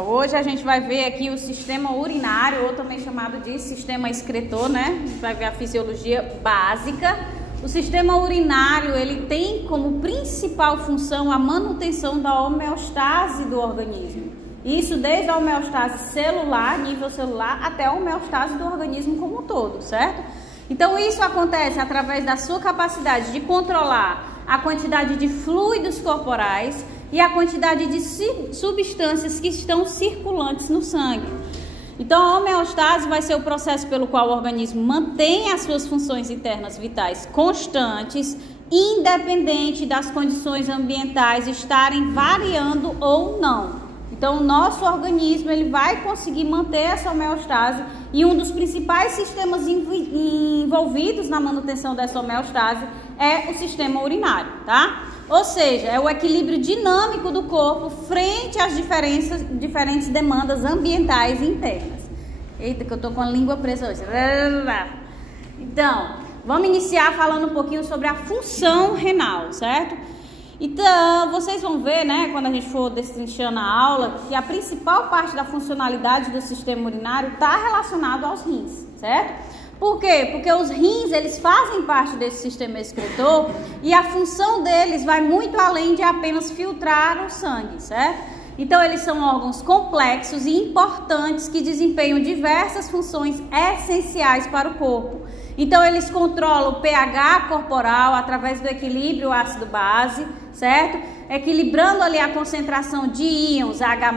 Hoje a gente vai ver aqui o sistema urinário, ou também chamado de sistema excretor, né? A gente vai ver a fisiologia básica. O sistema urinário, ele tem como principal função a manutenção da homeostase do organismo. Isso desde a homeostase celular, nível celular, até a homeostase do organismo como um todo, certo? Então isso acontece através da sua capacidade de controlar a quantidade de fluidos corporais e a quantidade de substâncias que estão circulantes no sangue. Então a homeostase vai ser o processo pelo qual o organismo mantém as suas funções internas vitais constantes, independente das condições ambientais estarem variando ou não. Então o nosso organismo ele vai conseguir manter essa homeostase, e um dos principais sistemas envolvidos na manutenção dessa homeostase é o sistema urinário, tá? Ou seja, é o equilíbrio dinâmico do corpo frente às diferentes demandas ambientais e internas. Eita, que eu tô com a língua presa hoje. Então, vamos iniciar falando um pouquinho sobre a função renal, certo? Então, vocês vão ver, né, quando a gente for destrinchando a aula, que a principal parte da funcionalidade do sistema urinário está relacionado aos rins, certo? Por quê? Porque os rins, eles fazem parte desse sistema excretor e a função deles vai muito além de apenas filtrar o sangue, certo? Então, eles são órgãos complexos e importantes que desempenham diversas funções essenciais para o corpo. Então, eles controlam o pH corporal através do equilíbrio ácido-base, certo? Equilibrando ali a concentração de íons H+,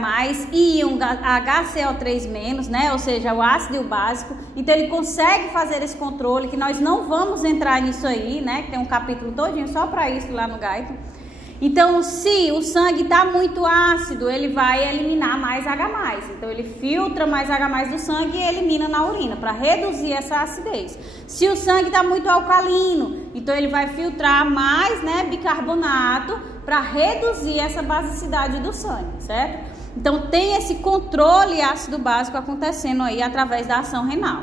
e íon HCO3-, né? Ou seja, o ácido e o básico. Então, ele consegue fazer esse controle, que nós não vamos entrar nisso aí, né? Que tem um capítulo todinho só para isso lá no Gaito. Então, se o sangue está muito ácido, ele vai eliminar mais H+. Então, ele filtra mais H+ do sangue e elimina na urina, para reduzir essa acidez. Se o sangue está muito alcalino, então ele vai filtrar mais, né, bicarbonato, para reduzir essa basicidade do sangue, certo? Então, tem esse controle ácido básico acontecendo aí através da ação renal.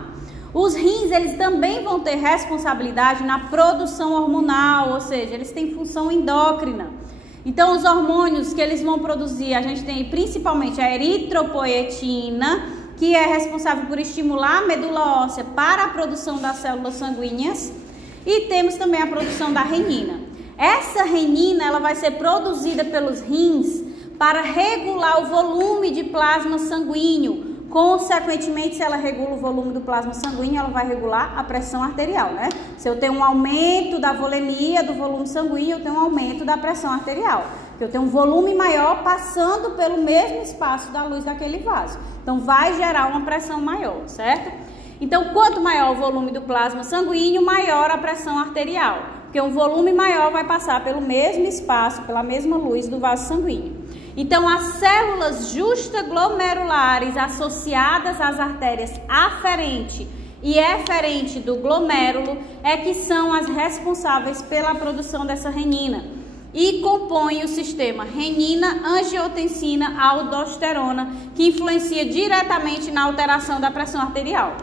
Os rins, eles também vão ter responsabilidade na produção hormonal, ou seja, eles têm função endócrina. Então, os hormônios que eles vão produzir, a gente tem principalmente a eritropoetina, que é responsável por estimular a medula óssea para a produção das células sanguíneas, e temos também a produção da renina. Essa renina, ela vai ser produzida pelos rins para regular o volume de plasma sanguíneo. Consequentemente, se ela regula o volume do plasma sanguíneo, ela vai regular a pressão arterial, né? Se eu tenho um aumento da volemia do volume sanguíneo, eu tenho um aumento da pressão arterial. Eu tenho um volume maior passando pelo mesmo espaço da luz daquele vaso. Então, vai gerar uma pressão maior, certo? Então, quanto maior o volume do plasma sanguíneo, maior a pressão arterial. Porque um volume maior vai passar pelo mesmo espaço, pela mesma luz do vaso sanguíneo. Então, as células justaglomerulares associadas às artérias aferente e eferente do glomérulo é que são as responsáveis pela produção dessa renina e compõem o sistema renina-angiotensina-aldosterona, que influencia diretamente na alteração da pressão arterial.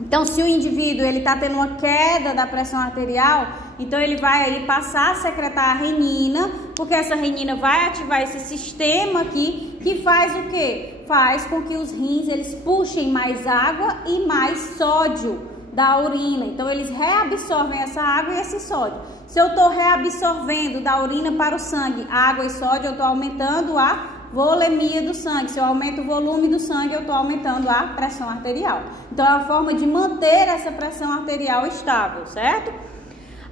Então, se o indivíduo está tendo uma queda da pressão arterial, então ele vai aí passar a secretar a renina, porque essa renina vai ativar esse sistema aqui, que faz o quê? Faz com que os rins eles puxem mais água e mais sódio da urina. Então, eles reabsorvem essa água e esse sódio. Se eu estou reabsorvendo da urina para o sangue água e sódio, eu estou aumentando a volemia do sangue. Se eu aumento o volume do sangue, eu estou aumentando a pressão arterial. Então, é uma forma de manter essa pressão arterial estável, certo?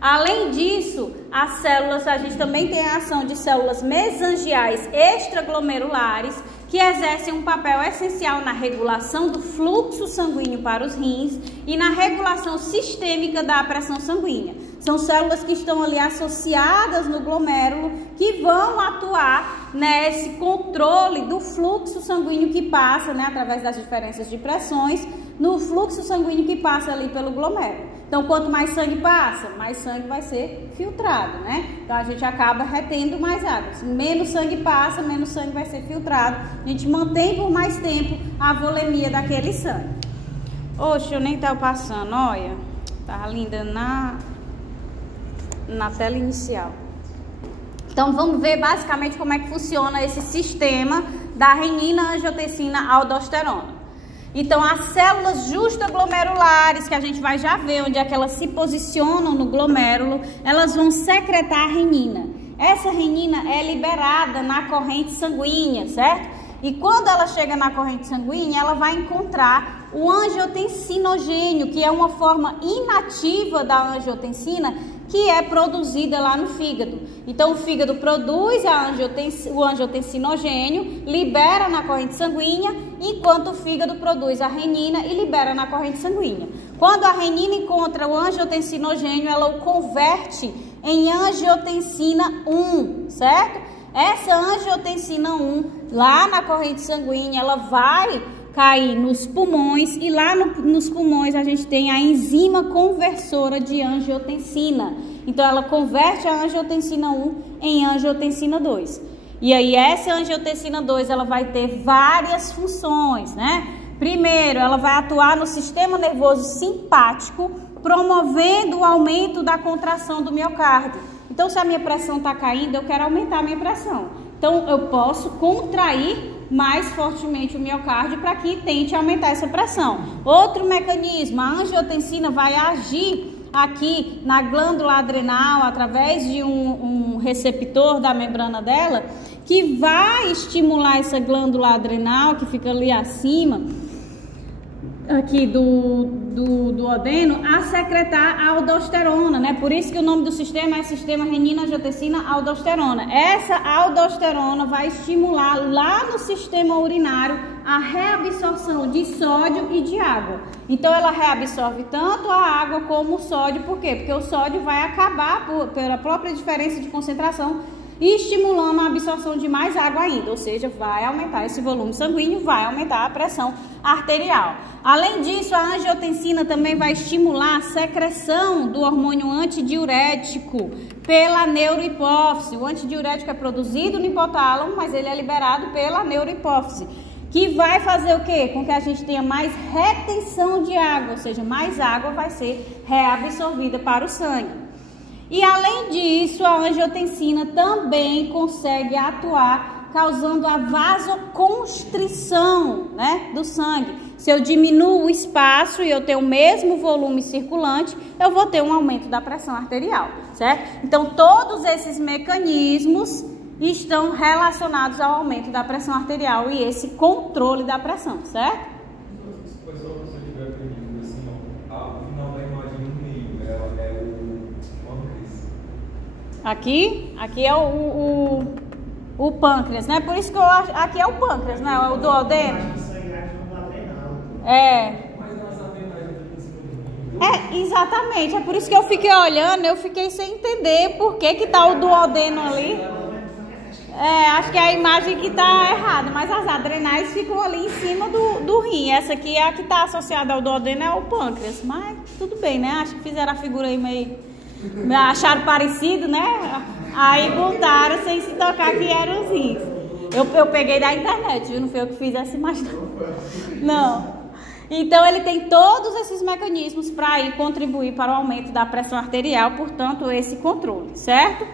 Além disso, as células, a gente também tem a ação de células mesangiais extraglomerulares, que exercem um papel essencial na regulação do fluxo sanguíneo para os rins e na regulação sistêmica da pressão sanguínea. São células que estão ali associadas no glomérulo, que vão atuar nesse controle do fluxo sanguíneo que passa, né, através das diferenças de pressões, no fluxo sanguíneo que passa ali pelo glomérulo. Então, quanto mais sangue passa, mais sangue vai ser filtrado, né? Então, a gente acaba retendo mais água. Se menos sangue passa, menos sangue vai ser filtrado. A gente mantém por mais tempo a volemia daquele sangue. Oxe, eu nem tava passando, olha. Tá linda na tela inicial. Então, vamos ver basicamente como é que funciona esse sistema da renina, angiotensina, aldosterona. Então, as células justaglomerulares, que a gente vai já ver onde é que elas se posicionam no glomérulo, elas vão secretar a renina. Essa renina é liberada na corrente sanguínea, certo? E quando ela chega na corrente sanguínea, ela vai encontrar o angiotensinogênio, que é uma forma inativa da angiotensina, que é produzida lá no fígado. Então, o fígado produz o angiotensinogênio, libera na corrente sanguínea, enquanto o fígado produz a renina e libera na corrente sanguínea. Quando a renina encontra o angiotensinogênio, ela o converte em angiotensina 1, certo? Essa angiotensina 1, lá na corrente sanguínea, ela vai cair nos pulmões e lá nos pulmões a gente tem a enzima conversora de angiotensina. Então, ela converte a angiotensina 1 em angiotensina 2. E aí, essa angiotensina 2, ela vai ter várias funções, né? Primeiro, ela vai atuar no sistema nervoso simpático, promovendo o aumento da contração do miocárdio. Então, se a minha pressão está caindo, eu quero aumentar a minha pressão. Então, eu posso contrair mais fortemente o miocárdio para que tente aumentar essa pressão. Outro mecanismo, a angiotensina vai agir aqui na glândula adrenal através de um receptor da membrana dela, que vai estimular essa glândula adrenal que fica ali acima, aqui do duodeno, a secretar a aldosterona, né? Por isso que o nome do sistema é sistema renina-angiotensina-aldosterona. Essa aldosterona vai estimular lá no sistema urinário a reabsorção de sódio e de água. Então, ela reabsorve tanto a água como o sódio. Por quê? Porque o sódio vai acabar pela própria diferença de concentração e estimulando a absorção de mais água ainda, ou seja, vai aumentar esse volume sanguíneo, vai aumentar a pressão arterial. Além disso, a angiotensina também vai estimular a secreção do hormônio antidiurético pela neurohipófise. O antidiurético é produzido no hipotálamo, mas ele é liberado pela neurohipófise, que vai fazer o quê? Com que a gente tenha mais retenção de água, ou seja, mais água vai ser reabsorvida para o sangue. E além disso, a angiotensina também consegue atuar causando a vasoconstrição, né, do sangue. Se eu diminuo o espaço e eu tenho o mesmo volume circulante, eu vou ter um aumento da pressão arterial, certo? Então, todos esses mecanismos estão relacionados ao aumento da pressão arterial e esse controle da pressão, certo? Aqui é o pâncreas, né? Por isso que eu acho, aqui é o pâncreas, né? O duodeno. Exatamente. É por isso que eu fiquei olhando, eu fiquei sem entender por que tá o duodeno ali. Acho que é a imagem que tá errada, mas as adrenais ficam ali em cima do rim. Essa aqui é a que tá associada ao duodeno, é o pâncreas. Mas tudo bem, né? Acho que fizeram a figura aí meio... acharam parecido, né? Aí botaram sem se tocar que eram os rins. Eu peguei da internet, viu? Não foi eu que fiz essa imagem, não. Então, ele tem todos esses mecanismos para contribuir para o aumento da pressão arterial, portanto, esse controle, certo?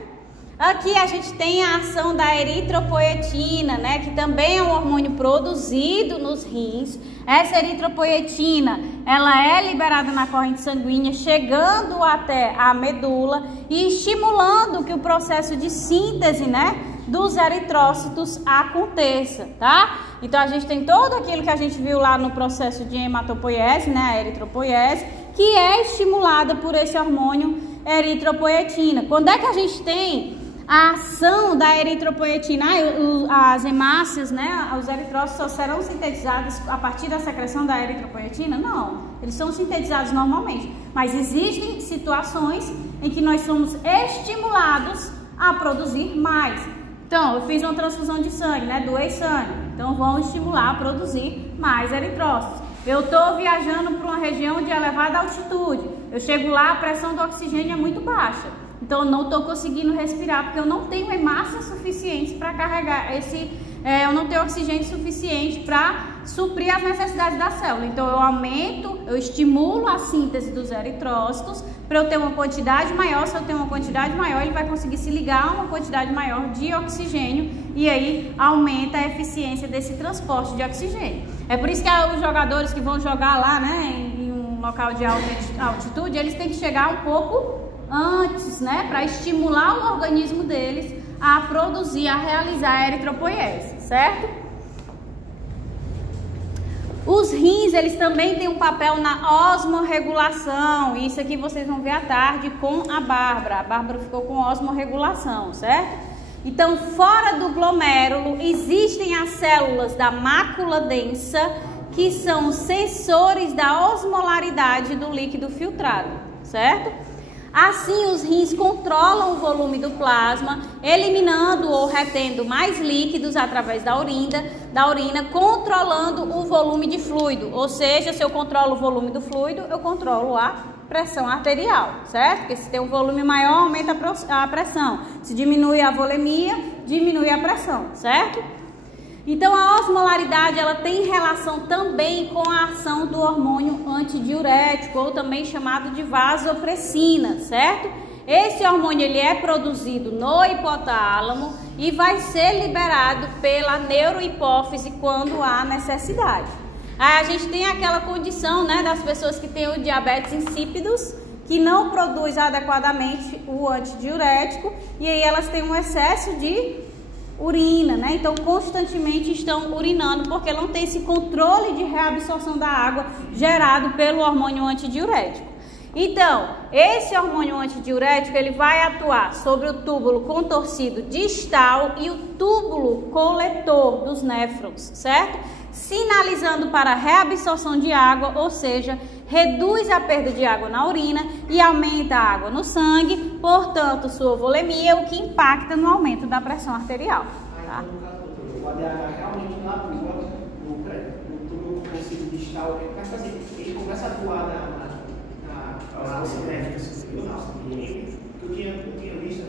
Aqui a gente tem a ação da eritropoetina, né? Que também é um hormônio produzido nos rins. Essa eritropoetina, ela é liberada na corrente sanguínea, chegando até a medula e estimulando que o processo de síntese, né, dos eritrócitos aconteça, tá? Então, a gente tem todo aquilo que a gente viu lá no processo de hematopoiese, né, a eritropoiese, que é estimulada por esse hormônio eritropoetina. Quando é que a gente tem a ação da eritropoetina? As hemácias, né, os eritrócitos só serão sintetizados a partir da secreção da eritropoetina? Não, eles são sintetizados normalmente, mas existem situações em que nós somos estimulados a produzir mais. Então, eu fiz uma transfusão de sangue, né, doei sangue, então vão estimular a produzir mais eritrócitos. Eu estou viajando para uma região de elevada altitude, eu chego lá, a pressão do oxigênio é muito baixa. Então, eu não estou conseguindo respirar, porque eu não tenho hemácias suficientes para carregar eu não tenho oxigênio suficiente para suprir as necessidades da célula. Então eu estimulo a síntese dos eritrócitos para eu ter uma quantidade maior. Se eu tenho uma quantidade maior, ele vai conseguir se ligar a uma quantidade maior de oxigênio e aí aumenta a eficiência desse transporte de oxigênio. É por isso que os jogadores que vão jogar lá, né, em um local de alta altitude, eles têm que chegar um pouco antes, né, para estimular o organismo deles a produzir, a realizar a eritropoiese, certo? Os rins, eles também têm um papel na osmorregulação. Isso aqui vocês vão ver à tarde com a Bárbara. A Bárbara ficou com osmorregulação, certo? Então, fora do glomérulo, existem as células da mácula densa, que são sensores da osmolaridade do líquido filtrado, certo? Assim, os rins controlam o volume do plasma, eliminando ou retendo mais líquidos através da urina, controlando o volume de fluido. Ou seja, se eu controlo o volume do fluido, eu controlo a pressão arterial, certo? Porque se tem um volume maior, aumenta a pressão. Se diminui a volemia, diminui a pressão, certo? Então, a osmolaridade, ela tem relação também com a ação do hormônio antidiurético, ou também chamado de vasopressina, certo? Esse hormônio, ele é produzido no hipotálamo e vai ser liberado pela neurohipófise quando há necessidade. Aí a gente tem aquela condição, né, das pessoas que têm o diabetes insípidos, que não produz adequadamente o antidiurético, e aí elas têm um excesso de urina, né? Então constantemente estão urinando porque não tem esse controle de reabsorção da água gerado pelo hormônio antidiurético. Então, esse hormônio antidiurético, ele vai atuar sobre o túbulo contorcido distal e o túbulo coletor dos néfrons, certo? Sinalizando para a reabsorção de água, ou seja, reduz a perda de água na urina e aumenta a água no sangue, portanto, sua volemia, o que impacta no aumento da pressão arterial. Tá? O ADH realmente não atua no túbulo contorcido distal, mas assim, ele começa a atuar na alça médica superior, que eu tinha visto,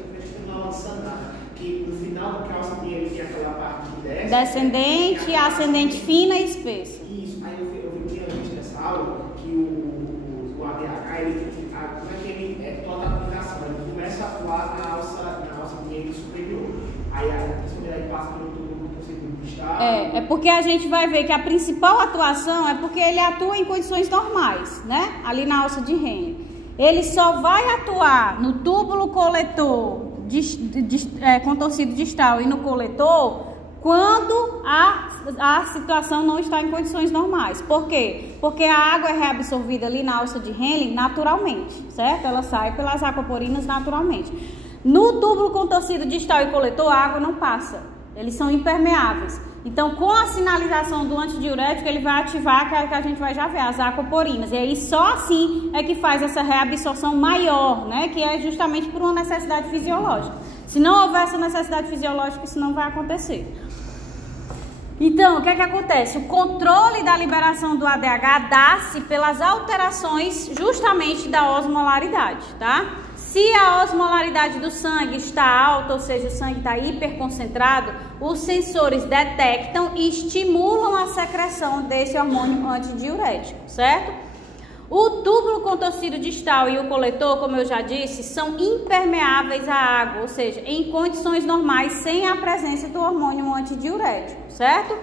na aula de Sandar, que no final da calça tinha aquela parte que desce, descendente, ascendente fina e espessa. Isso, aí eu tinha visto nessa aula que o ADH, como é que ele é toda a aplicação? Ele começa a atuar na alça mineira superior. Aí ele passa pelo túbulo contorcido distal. É porque a gente vai ver que a principal atuação é porque ele atua em condições normais, né? Ali na alça de Henle. Ele só vai atuar no túbulo coletor contorcido distal e no coletor quando a situação não está em condições normais. Por quê? Porque a água é reabsorvida ali na alça de Henle naturalmente, certo? Ela sai pelas aquaporinas naturalmente. No túbulo contorcido distal e coletor, a água não passa. Eles são impermeáveis. Então, com a sinalização do antidiurético, ele vai ativar, que a gente vai já ver, as aquaporinas. E aí, só assim é que faz essa reabsorção maior, né? Que é justamente por uma necessidade fisiológica. Se não houver essa necessidade fisiológica, isso não vai acontecer. Então, o que é que acontece? O controle da liberação do ADH dá-se pelas alterações justamente da osmolaridade, tá? Se a osmolaridade do sangue está alta, ou seja, o sangue está hiperconcentrado, os sensores detectam e estimulam a secreção desse hormônio antidiurético, certo? O túbulo contorcido distal e o coletor, como eu já disse, são impermeáveis à água, ou seja, em condições normais, sem a presença do hormônio antidiurético, certo?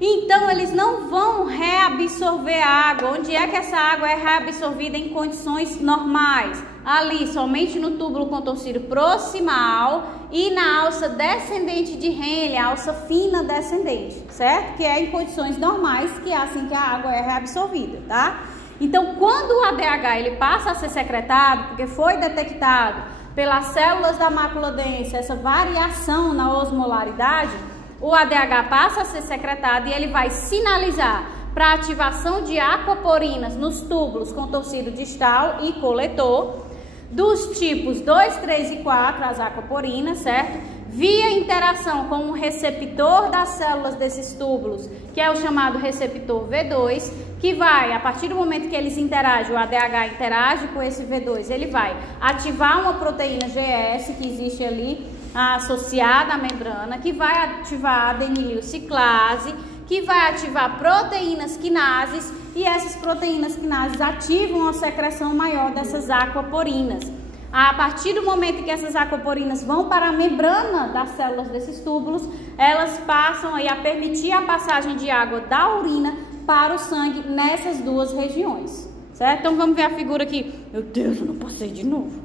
Então, eles não vão reabsorver a água. Onde é que essa água é reabsorvida em condições normais? Ali, somente no túbulo contorcido proximal e na alça descendente de Henle, a alça fina descendente, certo? Que é em condições normais, que é assim que a água é reabsorvida, tá? Então, quando o ADH ele passa a ser secretado, porque foi detectado pelas células da mácula densa essa variação na osmolaridade, o ADH passa a ser secretado e ele vai sinalizar para a ativação de aquaporinas nos túbulos contorcido distal e coletor, dos tipos 2, 3 e 4, as aquaporinas, certo? Via interação com o receptor das células desses túbulos, que é o chamado receptor V2, que vai, a partir do momento que eles interagem, o ADH interage com esse V2, ele vai ativar uma proteína GS que existe ali associada à membrana, que vai ativar a adenililciclase, que vai ativar proteínas quinases, e essas proteínas quinases ativam a secreção maior dessas aquaporinas. A partir do momento que essas aquaporinas vão para a membrana das células desses túbulos, elas passam aí a permitir a passagem de água da urina para o sangue nessas duas regiões, certo? Então vamos ver a figura aqui. Meu Deus, eu não passei de novo.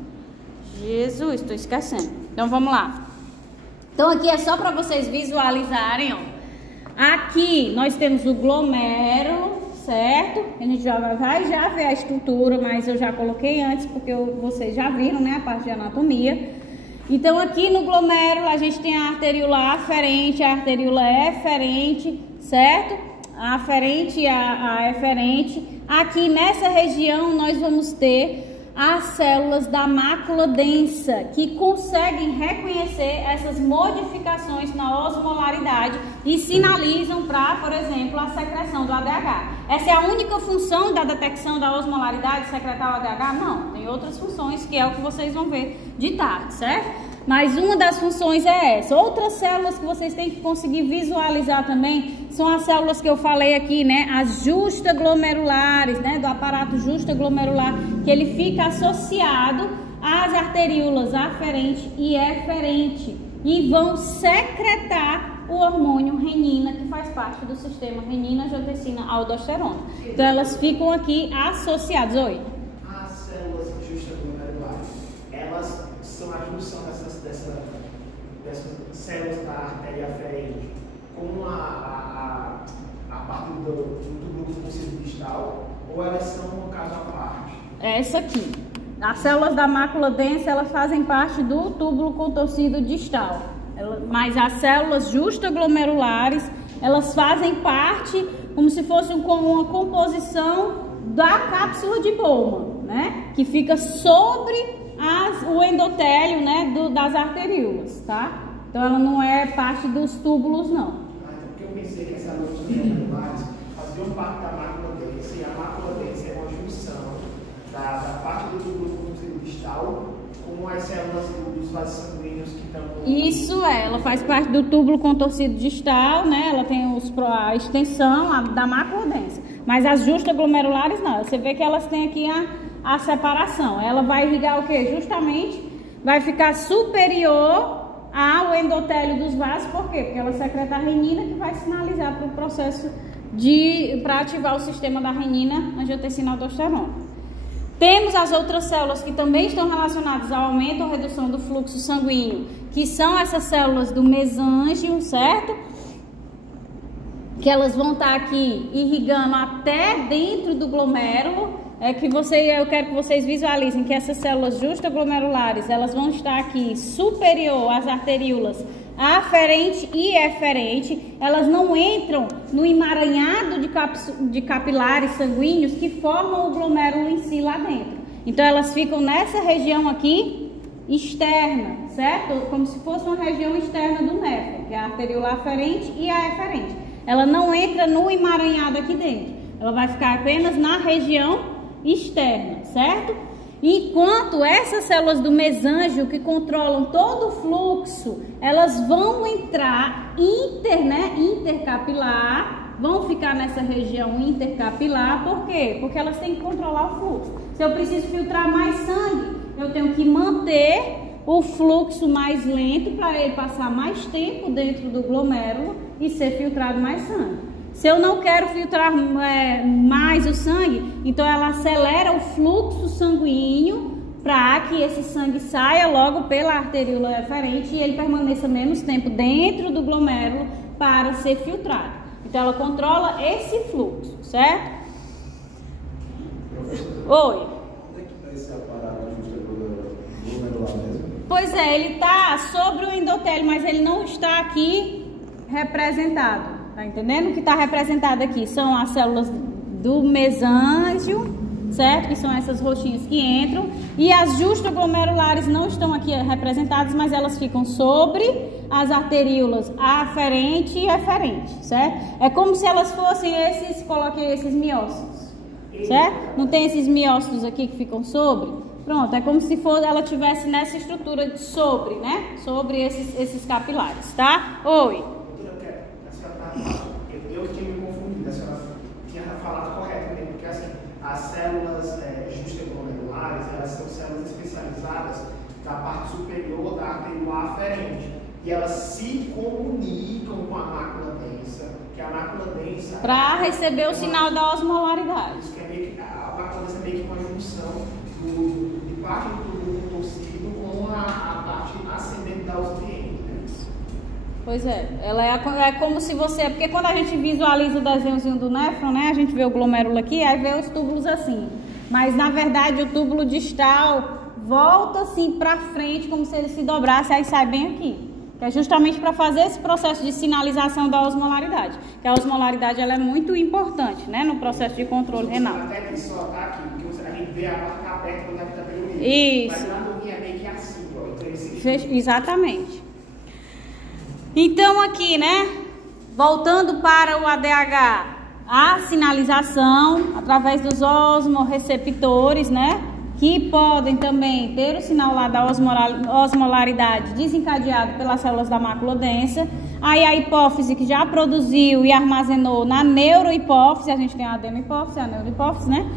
Jesus, estou esquecendo. Então vamos lá. Então aqui é só para vocês visualizarem, ó. Aqui nós temos o glomérulo, certo? A gente já vai ver a estrutura, mas eu já coloquei antes porque vocês já viram, né, a parte de anatomia. Então aqui no glomérulo a gente tem a arteríola aferente, a arteríola eferente, certo? A aferente e a eferente. Aqui nessa região nós vamos ter as células da mácula densa, que conseguem reconhecer essas modificações na osmolaridade e sinalizam para, por exemplo, a secreção do ADH. Essa é a única função da detecção da osmolaridade, secretar o ADH? Não, tem outras funções, que é o que vocês vão ver de tarde, certo? Mas uma das funções é essa. Outras células que vocês têm que conseguir visualizar também são as células que eu falei aqui, né? As justaglomerulares, né? Do aparato justaglomerular, que ele fica associado às arteríolas aferente e eferente e vão secretar o hormônio renina, que faz parte do sistema renina, angiotensina, aldosterona. Então elas ficam aqui associadas. Oi? As células justaglomerulares, elas são a junção dessas células da artéria aferente com a parte do túbulo contorcido distal, ou elas são um caso à parte? Essa aqui. As células da mácula densa, elas fazem parte do túbulo contorcido distal. Mas as células justaglomerulares, elas fazem parte como se fosse uma composição da cápsula de Bowman, né? Que fica sobre o endotélio, né, das arteríolas, tá? Então ela não é parte dos túbulos, não. Porque eu pensei que essas células glomerulares faziam parte da mácula densa, e a mácula densa é uma junção da parte do túbulo contorcido distal com as células dos vasos sanguíneos que estão... Isso ela faz parte do túbulo contorcido distal, né? Ela tem a extensão da mácula densa. Mas as justaglomerulares não. Você vê que elas têm aqui a separação. Ela vai irrigar o quê? Justamente vai ficar superior ao endotélio dos vasos. Por quê? Porque ela secreta a renina, que vai sinalizar para o processo para ativar o sistema da renina, angiotensina, aldosterona. Temos as outras células que também estão relacionadas ao aumento ou redução do fluxo sanguíneo, que são essas células do mesângio, certo? Que elas vão estar aqui irrigando até dentro do glomérulo. Eu quero que vocês visualizem que essas células justaglomerulares, elas vão estar aqui superior às arteríolas aferente e eferente. Elas não entram no emaranhado de capilares sanguíneos que formam o glomérulo em si lá dentro. Então elas ficam nessa região aqui externa, certo? Como se fosse uma região externa do néfron, que é a arteríola aferente e a eferente. Ela não entra no emaranhado aqui dentro. Ela vai ficar apenas na região externa, certo? Enquanto essas células do mesângio, que controlam todo o fluxo, elas vão entrar intercapilar, vão ficar nessa região intercapilar. Por quê? Porque elas têm que controlar o fluxo. Se eu preciso filtrar mais sangue, eu tenho que manter o fluxo mais lento para ele passar mais tempo dentro do glomérulo e ser filtrado mais sangue. Se eu não quero filtrar mais o sangue, então ela acelera o fluxo sanguíneo para que esse sangue saia logo pela arteríola eferente e ele permaneça menos tempo dentro do glomérulo para ser filtrado. Então ela controla esse fluxo, certo? Oi. Onde é que está esse aparato justaglomerular mesmo? Pois é, ele está sobre o endotélio, mas ele não está aqui representado. Tá entendendo? O que está representado aqui são as células do mesângio, certo? Que são essas roxinhas que entram. E as justaglomerulares não estão aqui representadas, mas elas ficam sobre as arteríolas aferente e eferente, certo? É como se elas fossem coloquei esses miócitos. certo? Não tem esses miócitos aqui que ficam sobre? Pronto, é como se ela tivesse nessa estrutura de sobre, né? Sobre esses capilares, tá? Oi. Eu tinha me confundido, a senhora tinha falado corretamente, porque assim, as células justaglomerulares, elas são células especializadas da parte superior da artéria aferente, e elas se comunicam com a mácula densa, que a mácula densa... Para receber o sinal da osmolaridade. Isso que é meio que, a mácula densa é meio que uma junção de parte do tubo contorcido com a parte ascendente da osmiente, né? Pois é, ela é como se você... Porque quando a gente visualiza o desenhozinho do néfron, né? A gente vê o glomérulo aqui, aí vê os túbulos assim. Mas, na verdade, o túbulo distal volta assim para frente, como se ele se dobrasse, aí sai bem aqui. Que é justamente para fazer esse processo de sinalização da osmolaridade. Que a osmolaridade ela é muito importante, né, no processo de controle renal. Até que só tá aqui, porque a gente vê a marca aberta quando está pelo meio. Isso. Mas lá no rim é meio que assim, ó. Exatamente. Então aqui, né, voltando para o ADH, a sinalização através dos osmorreceptores, né, que podem também ter o sinal lá da osmolaridade desencadeado pelas células da mácula densa. Aí a hipófise que já produziu e armazenou na neurohipófise, a gente tem a adenohipófise, a neurohipófise, né?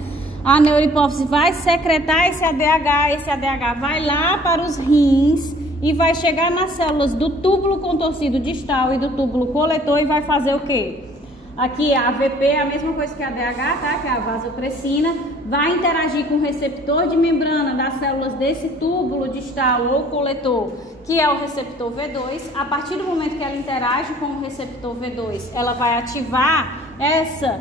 A neurohipófise vai secretar esse ADH vai lá para os rins e vai chegar nas células do túbulo contorcido distal e do túbulo coletor e vai fazer o quê? Aqui a AVP é a mesma coisa que a ADH, tá? Que é a vasopressina, vai interagir com o receptor de membrana das células desse túbulo distal ou coletor, que é o receptor V2. A partir do momento que ela interage com o receptor V2, ela vai ativar essa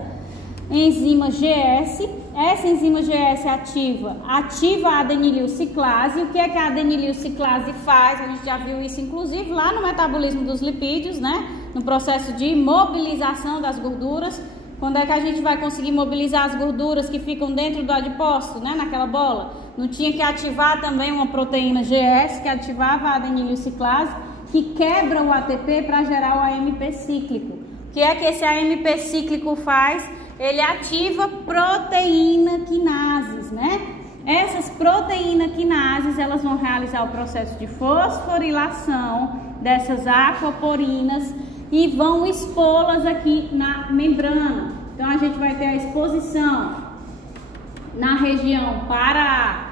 enzima GS. Essa enzima GS ativa a adenililciclase. O que é que a adenililciclase faz? A gente já viu isso inclusive lá no metabolismo dos lipídios, né? No processo de mobilização das gorduras. Quando é que a gente vai conseguir mobilizar as gorduras que ficam dentro do adipócito, né? Naquela bola? Não tinha que ativar também uma proteína GS que ativava a adenililciclase, que quebra o ATP para gerar o AMP cíclico. O que é que esse AMP cíclico faz? Ele ativa proteína quinases, né? Essas proteína quinases, elas vão realizar o processo de fosforilação dessas aquaporinas e vão expô-las aqui na membrana. Então, a gente vai ter a exposição na região para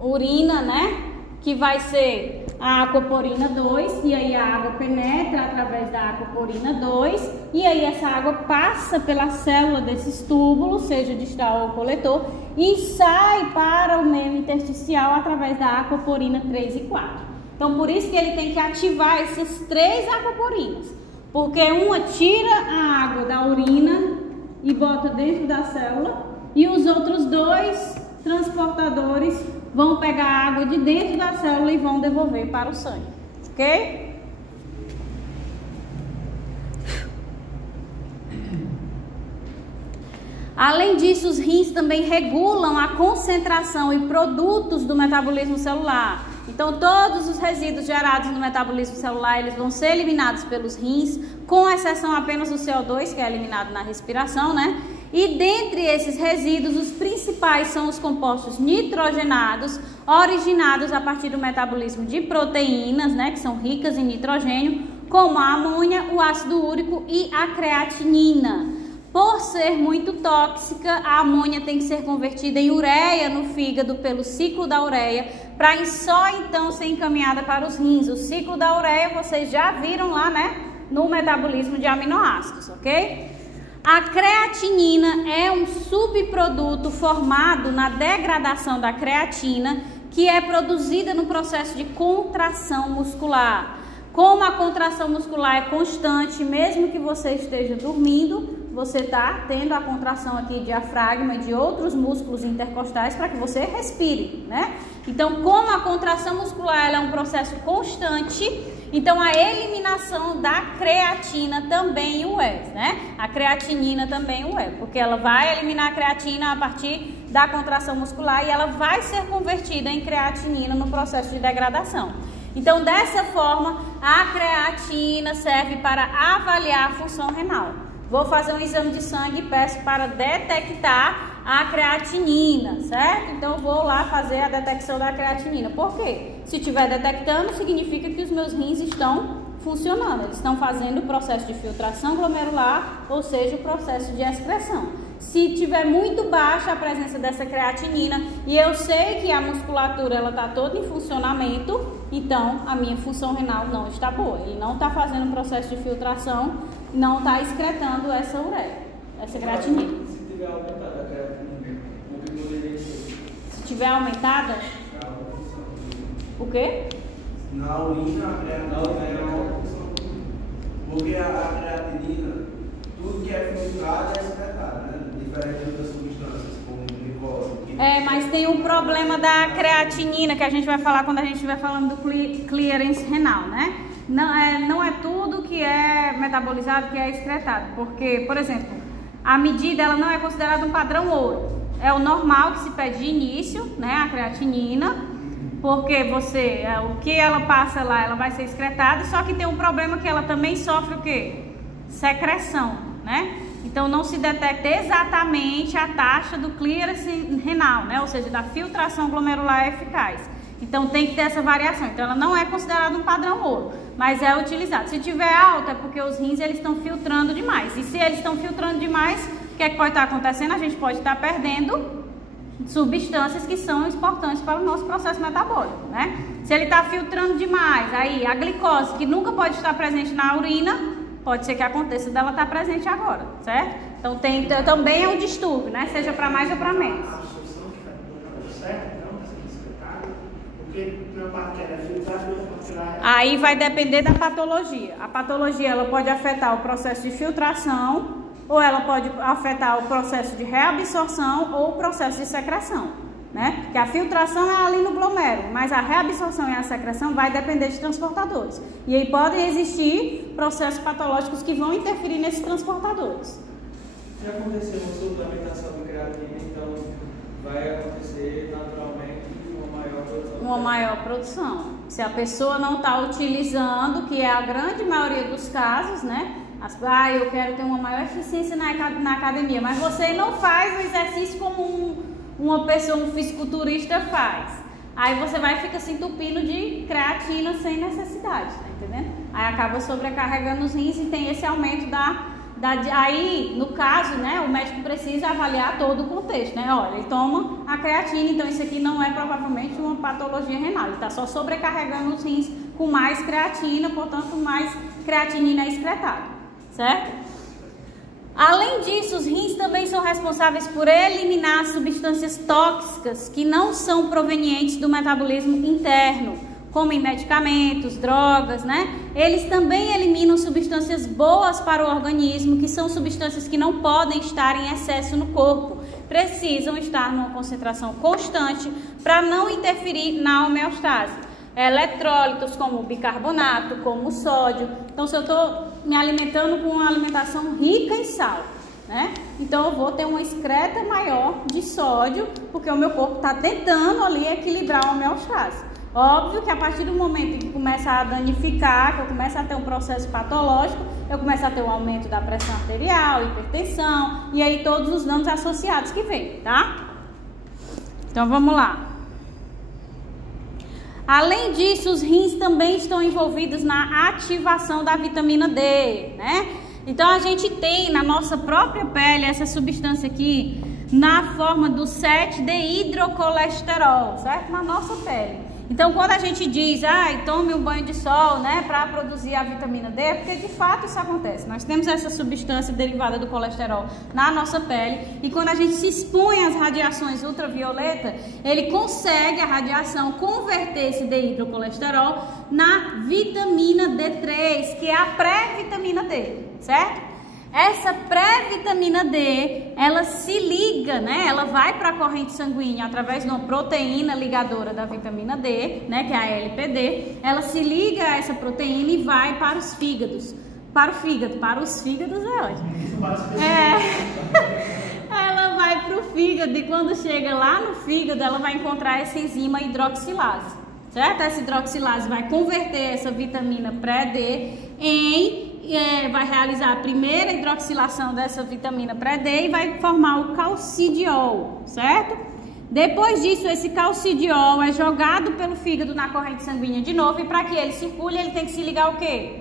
a urina, né? Que vai ser a aquaporina 2, e aí a água penetra através da aquaporina 2, e aí essa água passa pela célula desses túbulos, seja distal ou coletor, e sai para o meio intersticial através da aquaporina 3 e 4. Então, por isso que ele tem que ativar essas 3 aquaporinas, porque uma tira a água da urina e bota dentro da célula, e os outros 2 transportadores vão pegar a água de dentro da célula e vão devolver para o sangue, ok? Além disso, os rins também regulam a concentração e produtos do metabolismo celular. Então, todos os resíduos gerados no metabolismo celular, eles vão ser eliminados pelos rins, com exceção apenas do CO2, que é eliminado na respiração, né? E dentre esses resíduos, os principais são os compostos nitrogenados, originados a partir do metabolismo de proteínas, né, que são ricas em nitrogênio, como a amônia, o ácido úrico e a creatinina. Por ser muito tóxica, a amônia tem que ser convertida em ureia no fígado pelo ciclo da ureia, para só então ser encaminhada para os rins. O ciclo da ureia vocês já viram lá, né, no metabolismo de aminoácidos, ok? A creatinina é um subproduto formado na degradação da creatina, que é produzida no processo de contração muscular. Como a contração muscular é constante, mesmo que você esteja dormindo, você está tendo a contração aqui de diafragma e de outros músculos intercostais para que você respire, né? Então, como a contração muscular ela é um processo constante, então a eliminação da creatina também o é, né? A creatinina também o é, porque ela vai eliminar a creatina a partir da contração muscular e ela vai ser convertida em creatinina no processo de degradação. Então, dessa forma, a creatina serve para avaliar a função renal. Vou fazer um exame de sangue e peço para detectar a creatinina, certo? Então eu vou lá fazer a detecção da creatinina. Por quê? Se estiver detectando, significa que os meus rins estão funcionando, eles estão fazendo o processo de filtração glomerular, ou seja, o processo de excreção. Se tiver muito baixa a presença dessa creatinina e eu sei que a musculatura ela está toda em funcionamento, então a minha função renal não está boa. Ele não está fazendo o processo de filtração, não está excretando essa ureia, essa creatinina. Se tiver aumentada a creatinina, o que poderia ser? Se tiver aumentada, o quê? Na urina, a creatinina é uma função. Porque a creatinina, tudo que é filtrado é excretado, né? Diferente de outras substâncias, como glicose. Mas tem um problema da creatinina que a gente vai falar quando a gente estiver falando do clearance renal, né? Não é tudo que é metabolizado que é excretado, porque, por exemplo, a medida ela não é considerada um padrão ouro. É o normal que se pede de início, né? A creatinina. Porque o que ela passa lá, ela vai ser excretada, só que tem um problema que ela também sofre o quê? Secreção, né? Então não se detecta exatamente a taxa do clearance renal, né? Ou seja, da filtração glomerular eficaz. Então tem que ter essa variação. Então ela não é considerada um padrão ouro, mas é utilizado. Se tiver alta é porque os rins eles estão filtrando demais. E se eles estão filtrando demais, o que é que pode estar acontecendo? A gente pode estar perdendo substâncias que são importantes para o nosso processo metabólico, né? Se ele está filtrando demais, aí a glicose, que nunca pode estar presente na urina, pode ser que aconteça dela estar presente agora, certo? Então também é um distúrbio, né? Seja para mais ou para menos. A absorção que está certo, não está sendo excretada, porque uma parte é filtrada e outra parte Aí vai depender da patologia. A patologia ela pode afetar o processo de filtração, ou ela pode afetar o processo de reabsorção ou o processo de secreção, né? Porque a filtração é ali no glomérulo, mas a reabsorção e a secreção vai depender de transportadores. E aí podem existir processos patológicos que vão interferir nesses transportadores. Se acontecer uma suplementação de creatina, então vai acontecer naturalmente uma maior produção. Se a pessoa não está utilizando, que é a grande maioria dos casos, né? Eu quero ter uma maior eficiência na academia, mas você não faz o exercício como uma pessoa, um fisiculturista faz. Aí você vai ficar se entupindo de creatina sem necessidade, tá entendendo? Aí acaba sobrecarregando os rins e tem esse aumento aí, no caso, né, o médico precisa avaliar todo o contexto, né? Olha, ele toma a creatina, então isso aqui não é provavelmente uma patologia renal. Ele está só sobrecarregando os rins com mais creatina, portanto, mais creatinina excretada. Certo? Além disso, os rins também são responsáveis por eliminar substâncias tóxicas que não são provenientes do metabolismo interno, como em medicamentos, drogas, né? Eles também eliminam substâncias boas para o organismo, que são substâncias que não podem estar em excesso no corpo, precisam estar numa concentração constante para não interferir na homeostase. Eletrólitos como o bicarbonato, como o sódio. Então, se eu estou me alimentando com uma alimentação rica em sal, né? Então, eu vou ter uma excreta maior de sódio, porque o meu corpo está tentando ali equilibrar a homeostase. Óbvio que a partir do momento que começa a danificar, que eu começo a ter um processo patológico, eu começo a ter um aumento da pressão arterial, hipertensão, e aí todos os danos associados que vem, tá? Então, vamos lá. Além disso, os rins também estão envolvidos na ativação da vitamina D, né? Então, a gente tem na nossa própria pele essa substância aqui na forma do 7-dehidrocolesterol, certo? Na nossa pele. Então, quando a gente diz, tome um banho de sol, né, para produzir a vitamina D, é porque de fato isso acontece. Nós temos essa substância derivada do colesterol na nossa pele e quando a gente se expõe às radiações ultravioleta, ele consegue, a radiação, converter esse dehidrocolesterol na vitamina D3, que é a pré-vitamina D, certo? Essa pré-vitamina D, ela se liga, né? Ela vai para a corrente sanguínea através de uma proteína ligadora da vitamina D, né? Que é a LPD. Ela se liga a essa proteína e vai para os fígados. Para os fígados é ótimo. Ela vai para o fígado e quando chega lá no fígado, ela vai encontrar essa enzima hidroxilase, certo? Essa hidroxilase vai converter essa vitamina pré-D em vai realizar a primeira hidroxilação dessa vitamina pré-D e vai formar o calcidiol, certo? Depois disso, esse calcidiol é jogado pelo fígado na corrente sanguínea de novo, e para que ele circule, ele tem que se ligar ao quê?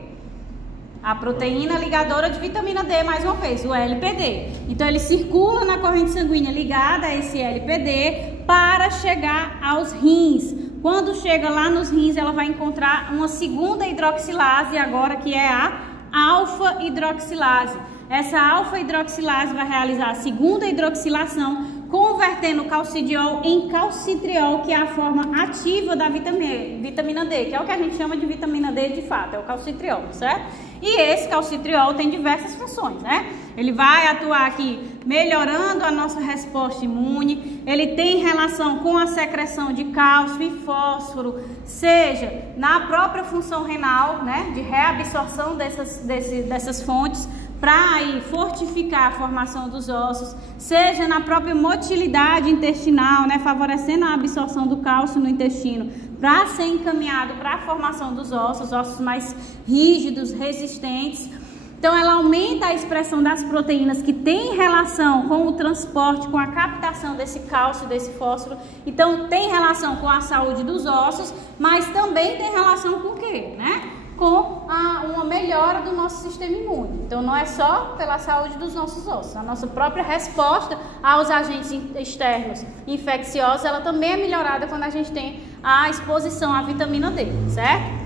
A proteína ligadora de vitamina D, mais uma vez, o LPD. Então, ele circula na corrente sanguínea ligada a esse LPD para chegar aos rins. Quando chega lá nos rins, ela vai encontrar uma segunda hidroxilase agora, que é a alfa-hidroxilase. Essa alfa-hidroxilase vai realizar a segunda hidroxilação, convertendo o calcidiol em calcitriol, que é a forma ativa da vitamina D, que é o que a gente chama de vitamina D de fato, é o calcitriol, certo? E esse calcitriol tem diversas funções, né? Ele vai atuar aqui melhorando a nossa resposta imune, ele tem relação com a secreção de cálcio e fósforo, seja na própria função renal, né, de reabsorção dessas fontes, para aí fortificar a formação dos ossos, seja na própria motilidade intestinal, né, favorecendo a absorção do cálcio no intestino, para ser encaminhado para a formação dos ossos mais rígidos, resistentes. Então, ela aumenta a expressão das proteínas que têm relação com o transporte, com a captação desse cálcio, desse fósforo. Então, tem relação com a saúde dos ossos, mas também tem relação com o quê, né? Com uma melhora do nosso sistema imune. Então, não é só pela saúde dos nossos ossos. A nossa própria resposta aos agentes externos infecciosos, ela também é melhorada quando a gente tem a exposição à vitamina D, certo?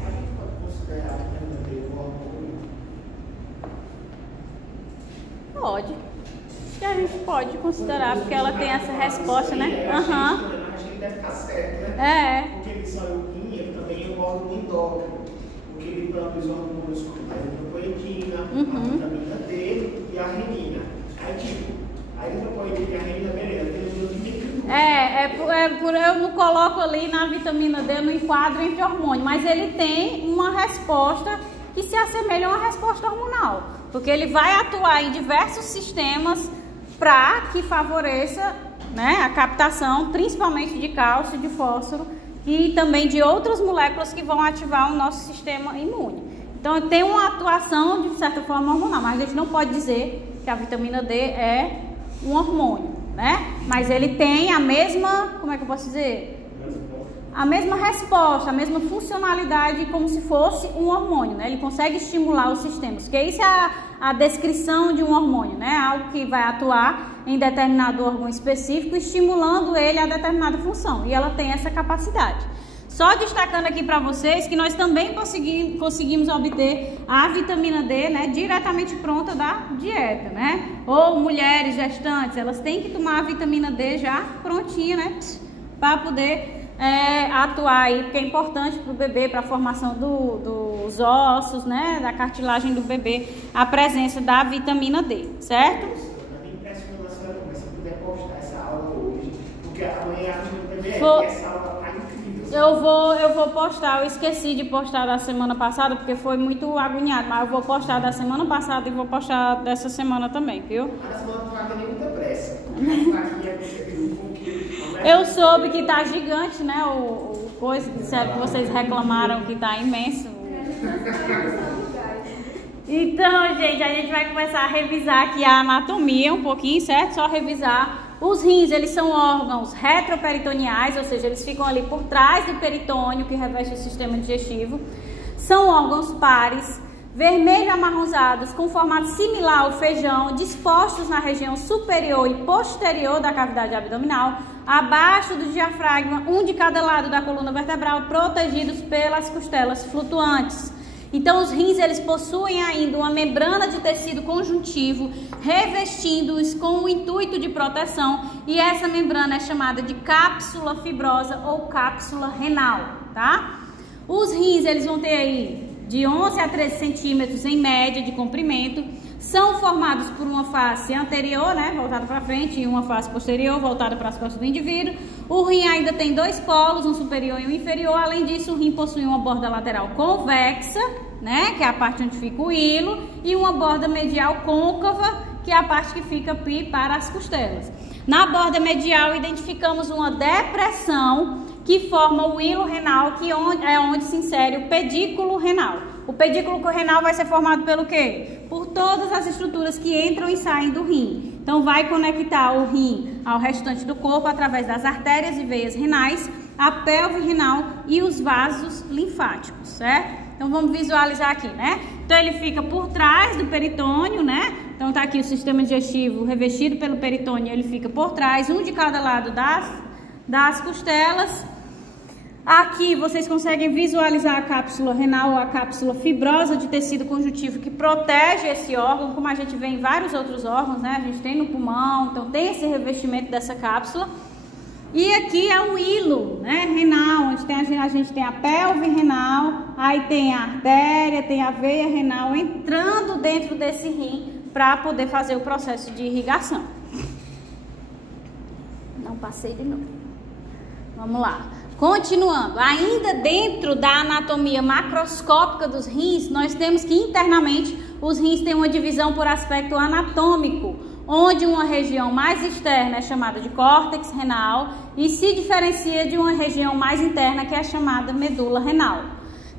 Pode. Acho que a gente pode considerar, porque ela tem essa resposta, né? Aham. A gente deve estar certo, né? Porque ele saiu ele também é um órgão endócrino. Porque ele próprio os hormônios como a eritropoetina, a vitamina D e a renina. Aí, tipo, a eritropoetina e a renina, beleza, eu não coloco ali na vitamina D no enquadro entre hormônio, mas ele tem uma resposta que se assemelha a uma resposta hormonal, porque ele vai atuar em diversos sistemas para que favoreça, né, a captação, principalmente de cálcio, de fósforo e também de outras moléculas que vão ativar o nosso sistema imune. Então, tem uma atuação de certa forma hormonal, mas a gente não pode dizer que a vitamina D é um hormônio, né? Mas ele tem a mesma, como é que eu posso dizer? A mesma resposta, a mesma funcionalidade, como se fosse um hormônio, né? Ele consegue estimular os sistemas, porque isso é a descrição de um hormônio, né? Algo que vai atuar em determinado órgão específico, estimulando ele a determinada função, e ela tem essa capacidade. Só destacando aqui para vocês que nós também conseguimos obter a vitamina D, né, diretamente pronta da dieta, né? Ou mulheres gestantes, elas têm que tomar a vitamina D já prontinha, né, para poder atuar aí, porque é importante para o bebê, para a formação dos ossos, né, da cartilagem do bebê, a presença da vitamina D, certo? Eu impressionante a senhora, mas se puder postar essa aula hoje, porque amanhã a gente também essa aula tá incrível. Eu vou postar, eu esqueci de postar da semana passada, porque foi muito agoniado, mas eu vou postar da semana passada e vou postar dessa semana também, viu? A semana não vai ter nem muita pressa. Eu soube que tá gigante, né? O coisa, disseram que vocês reclamaram que tá imenso. Então, gente, a gente vai começar a revisar aqui a anatomia um pouquinho, certo? Só revisar. Os rins, eles são órgãos retroperitoneais, ou seja, eles ficam ali por trás do peritônio que reveste o sistema digestivo. São órgãos pares, vermelho amarronzados, com formato similar ao feijão, dispostos na região superior e posterior da cavidade abdominal, abaixo do diafragma, um de cada lado da coluna vertebral, protegidos pelas costelas flutuantes. Então, os rins, eles possuem ainda uma membrana de tecido conjuntivo, revestindo-os com o intuito de proteção, e essa membrana é chamada de cápsula fibrosa ou cápsula renal, tá? Os rins, eles vão ter aí de 11 a 13 centímetros em média de comprimento, são formados por uma face anterior, né, voltada para frente, e uma face posterior, voltada para as costas do indivíduo. O rim ainda tem dois polos, um superior e um inferior. Além disso, o rim possui uma borda lateral convexa, né, que é a parte onde fica o hilo, e uma borda medial côncava, que é a parte que fica para as costelas. Na borda medial, identificamos uma depressão que forma o hilo renal, que é onde se insere o pedículo renal. O pedículo renal vai ser formado pelo quê? Por todas as estruturas que entram e saem do rim. Então, vai conectar o rim ao restante do corpo através das artérias e veias renais, a pelve renal e os vasos linfáticos, certo? Então, vamos visualizar aqui, né? Então, ele fica por trás do peritônio, né? Então, tá aqui o sistema digestivo revestido pelo peritônio, ele fica por trás, um de cada lado das costelas. Aqui vocês conseguem visualizar a cápsula renal ou a cápsula fibrosa de tecido conjuntivo que protege esse órgão, como a gente vê em vários outros órgãos, né? A gente tem no pulmão, então tem esse revestimento dessa cápsula. E aqui é o hilo, né, renal, onde a gente tem a pelve renal, aí tem a artéria, tem a veia renal entrando dentro desse rim para poder fazer o processo de irrigação. Não passei de novo. Vamos lá. Continuando, ainda dentro da anatomia macroscópica dos rins, nós temos que internamente os rins têm uma divisão por aspecto anatômico, onde uma região mais externa é chamada de córtex renal e se diferencia de uma região mais interna que é chamada medula renal.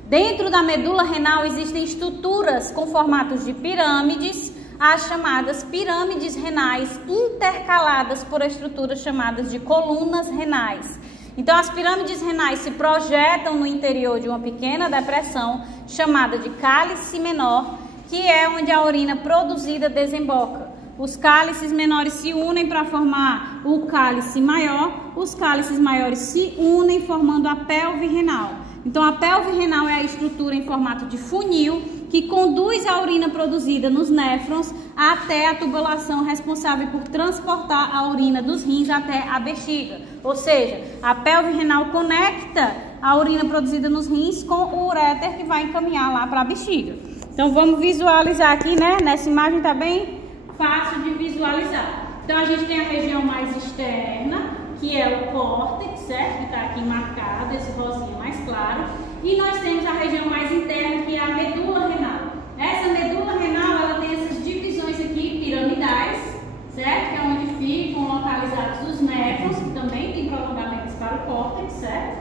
Dentro da medula renal existem estruturas com formatos de pirâmides, as chamadas pirâmides renais intercaladas por estruturas chamadas de colunas renais. Então, as pirâmides renais se projetam no interior de uma pequena depressão chamada de cálice menor, que é onde a urina produzida desemboca. Os cálices menores se unem para formar o cálice maior, os cálices maiores se unem formando a pelve renal. Então, a pelve renal é a estrutura em formato de funil que conduz a urina produzida nos néfrons até a tubulação responsável por transportar a urina dos rins até a bexiga. Ou seja, a pelve renal conecta a urina produzida nos rins com o uréter que vai encaminhar lá para a bexiga. Então, vamos visualizar aqui, né? Nessa imagem tá bem fácil de visualizar. Então, a gente tem a região mais externa, que é o córtex, certo? Que está aqui marcado, esse rosinha mais claro. E nós temos a região mais interna, que é a medula renal. Essa medula renal, ela tem essas divisões aqui piramidais, certo? Que é onde ficam localizados os néfrons, que também tem prolongamentos para o córtex, certo?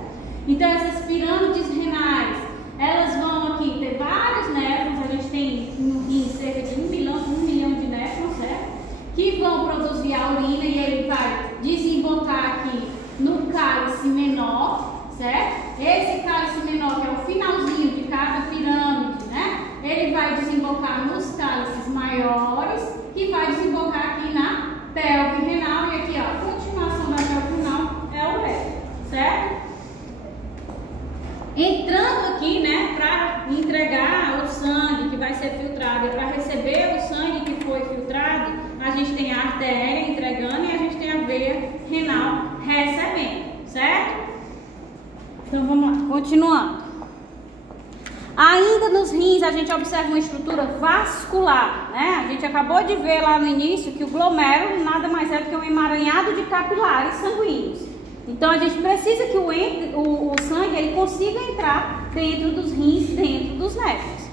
Então, essas pirâmides renais, elas vão aqui ter vários néfrons, a gente tem no rim cerca de 1 milhão de néfrons, certo? Que vão produzir a urina e ele vai desembocar aqui no cálice menor, certo? Esse cálice menor, que é o finalzinho de cada pirâmide, né? Ele vai desembocar nos cálices maiores, que vai desembocar aqui na pelve renal. E aqui, ó, a continuação da pelve renal é o uréter, certo? Entrando aqui, né, para entregar o sangue que vai ser filtrado e para receber o sangue que foi filtrado, a gente tem a artéria entregando e a gente tem a veia renal recebendo, certo? Então vamos lá, continuando. Ainda nos rins a gente observa uma estrutura vascular, né? A gente acabou de ver lá no início que o glomérulo nada mais é do que um emaranhado de capilares sanguíneos. Então a gente precisa que o sangue ele consiga entrar dentro dos rins, dentro dos néfrons.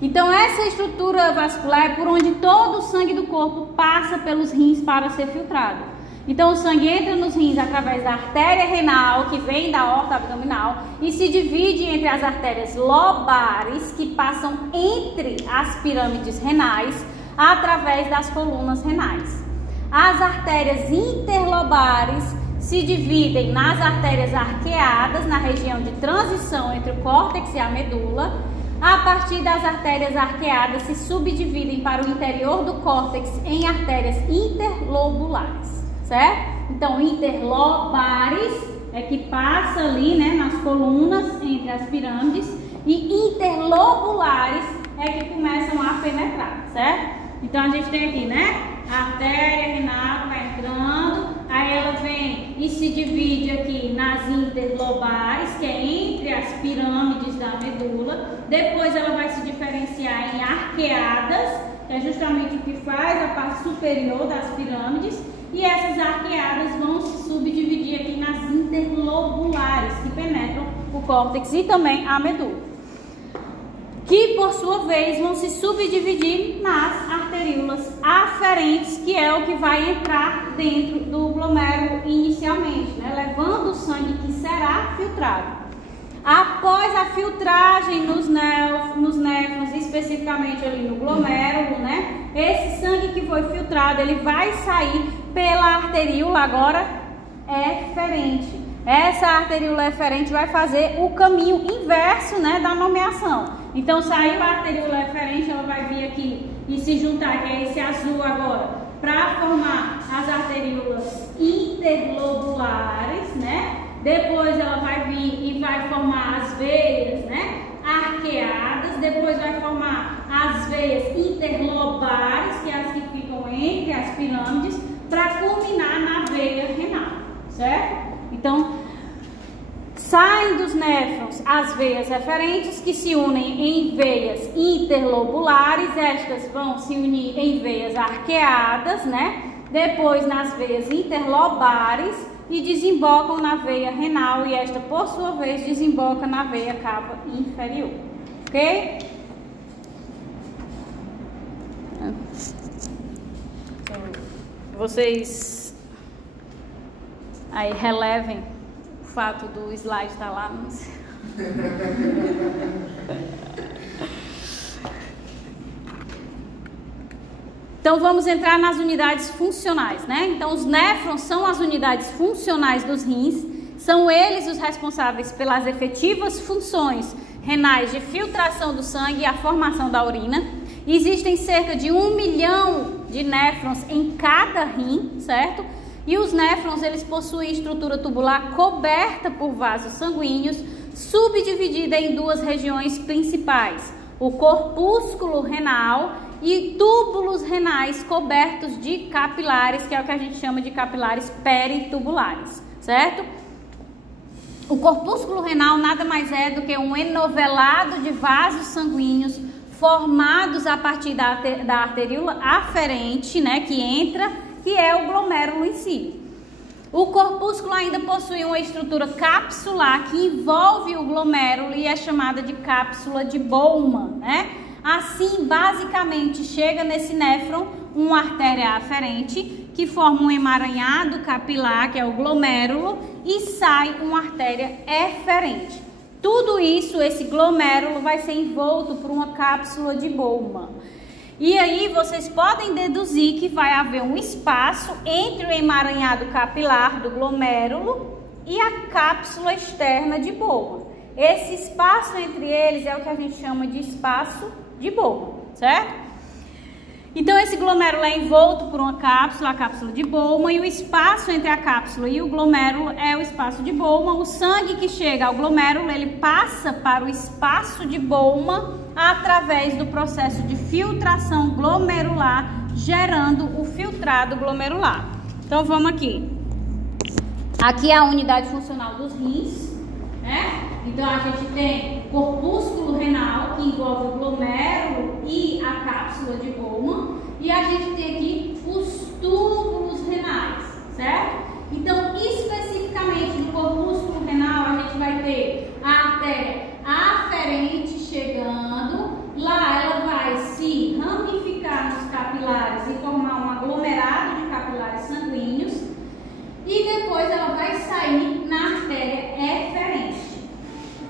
Então essa estrutura vascular é por onde todo o sangue do corpo passa pelos rins para ser filtrado. Então o sangue entra nos rins através da artéria renal, que vem da aorta abdominal, e se divide entre as artérias lobares, que passam entre as pirâmides renais, através das colunas renais. As artérias interlobares se dividem nas artérias arqueadas, na região de transição entre o córtex e a medula. A partir das artérias arqueadas se subdividem para o interior do córtex em artérias interlobulares, certo? Então, interlobares é que passa ali, né, nas colunas entre as pirâmides, e interlobulares é que começam a penetrar, certo? Então, a gente tem aqui, né, a artéria renal vai entrando, aí ela vem e se divide aqui nas interlobares, que é entre as pirâmides da medula. Depois ela vai se diferenciar em arqueadas, que é justamente o que faz a parte superior das pirâmides. E essas arqueadas vão se subdividir aqui nas interlobulares, que penetram o córtex e também a medula, que por sua vez vão se subdividir nas arteríolas aferentes, que é o que vai entrar dentro do glomérulo inicialmente, né, levando o sangue que será filtrado. Após a filtragem nos néfrons, especificamente ali no glomérulo, né? Esse sangue que foi filtrado, ele vai sair pela arteríola agora eferente. Essa arteríola eferente vai fazer o caminho inverso, né, da nomeação. Então, saiu a arteríola eferente, ela vai vir aqui e se juntar, que é esse azul agora, para formar as arteríolas interlobulares, né? Depois ela vai vir e vai formar as veias, né, arqueadas. Depois vai formar as veias interlobares, que é as que ficam entre as pirâmides, para culminar na veia renal, certo? Então, saem dos néfrons as veias eferentes, que se unem em veias interlobulares. Estas vão se unir em veias arqueadas, né? Depois nas veias interlobares e desembocam na veia renal, e esta, por sua vez, desemboca na veia cava inferior. Ok? Vocês aí relevem o fato do slide estar lá. Não sei. Então vamos entrar nas unidades funcionais, né? Então os néfrons são as unidades funcionais dos rins, são eles os responsáveis pelas efetivas funções renais de filtração do sangue e a formação da urina. Existem cerca de 1 milhão de néfrons em cada rim, certo? E os néfrons, eles possuem estrutura tubular coberta por vasos sanguíneos, subdividida em duas regiões principais: o corpúsculo renal e túbulos renais cobertos de capilares, que é o que a gente chama de capilares peritubulares, certo? O corpúsculo renal nada mais é do que um enovelado de vasos sanguíneos formados a partir da arteríola aferente, né, que é o glomérulo em si. O corpúsculo ainda possui uma estrutura capsular que envolve o glomérulo e é chamada de cápsula de Bowman, né? Assim, basicamente, chega nesse néfron uma artéria aferente que forma um emaranhado capilar, que é o glomérulo, e sai uma artéria eferente. Tudo isso, esse glomérulo, vai ser envolto por uma cápsula de Bowman. E aí vocês podem deduzir que vai haver um espaço entre o emaranhado capilar do glomérulo e a cápsula externa de Bowman. Esse espaço entre eles é o que a gente chama de espaço de Bowman, certo? Então esse glomérulo é envolto por uma cápsula, a cápsula de Bowman, e o espaço entre a cápsula e o glomérulo é o espaço de Bowman. O sangue que chega ao glomérulo, ele passa para o espaço de Bowman através do processo de filtração glomerular, gerando o filtrado glomerular. Então vamos aqui. Aqui é a unidade funcional dos rins, né? Então a gente tem corpúsculo renal, que envolve o glomérulo e a cápsula de Bowman, e a gente tem aqui os túbulos renais, certo? Então, especificamente no corpúsculo renal, a gente vai ter a artéria aferente chegando, lá ela vai se ramificar nos capilares e formar um aglomerado de capilares sanguíneos, e depois ela vai sair na artéria eferente.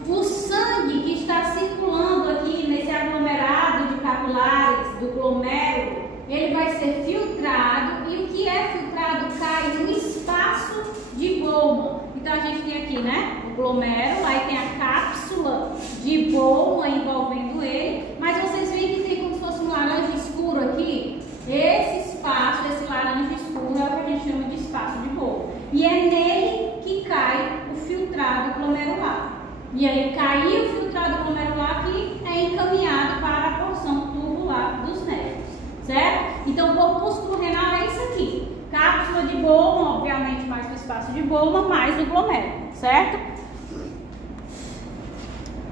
O sangue que está circulando aqui nesse aglomerado de capilares do glomérulo, ele vai ser filtrado, e o que é filtrado cai no espaço de Bowman. Então a gente tem aqui, né, o glomérulo, aí tem a cápsula de Bowman envolvendo ele, mas vocês veem que tem como se fosse um laranja escuro aqui. Esse espaço, esse laranja escuro, é o que a gente chama de espaço de Bowman, e é nele que cai o filtrado glomerular. E aí caiu o filtrado glomerular, que é encaminhado para a porção tubular dos nervos, certo? Então o corpúsculo renal é isso aqui. Cápsula de Bowman, obviamente mais do espaço de Bowman, mais do glomérulo, certo?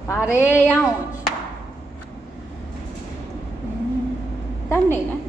Parei aonde? Terminei, né?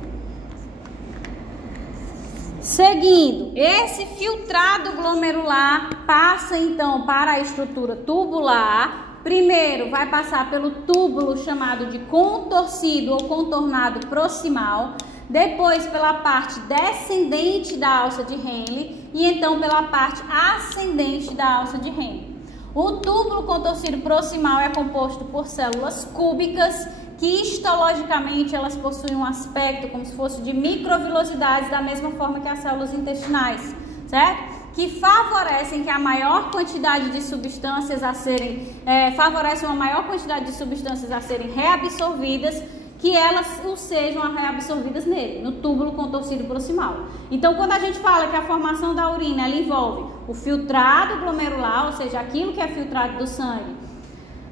Seguindo, esse filtrado glomerular passa então para a estrutura tubular. Primeiro vai passar pelo túbulo chamado de contorcido ou contornado proximal, depois pela parte descendente da alça de Henle e então pela parte ascendente da alça de Henle. O túbulo contorcido proximal é composto por células cúbicas que histologicamente elas possuem um aspecto como se fosse de microvilosidades, da mesma forma que as células intestinais, certo? Que favorecem que a maior quantidade de substâncias a serem, favorecem uma maior quantidade de substâncias a serem reabsorvidas, que elas sejam reabsorvidas nele, no túbulo contorcido proximal. Então, quando a gente fala que a formação da urina ela envolve o filtrado glomerular, ou seja, aquilo que é filtrado do sangue,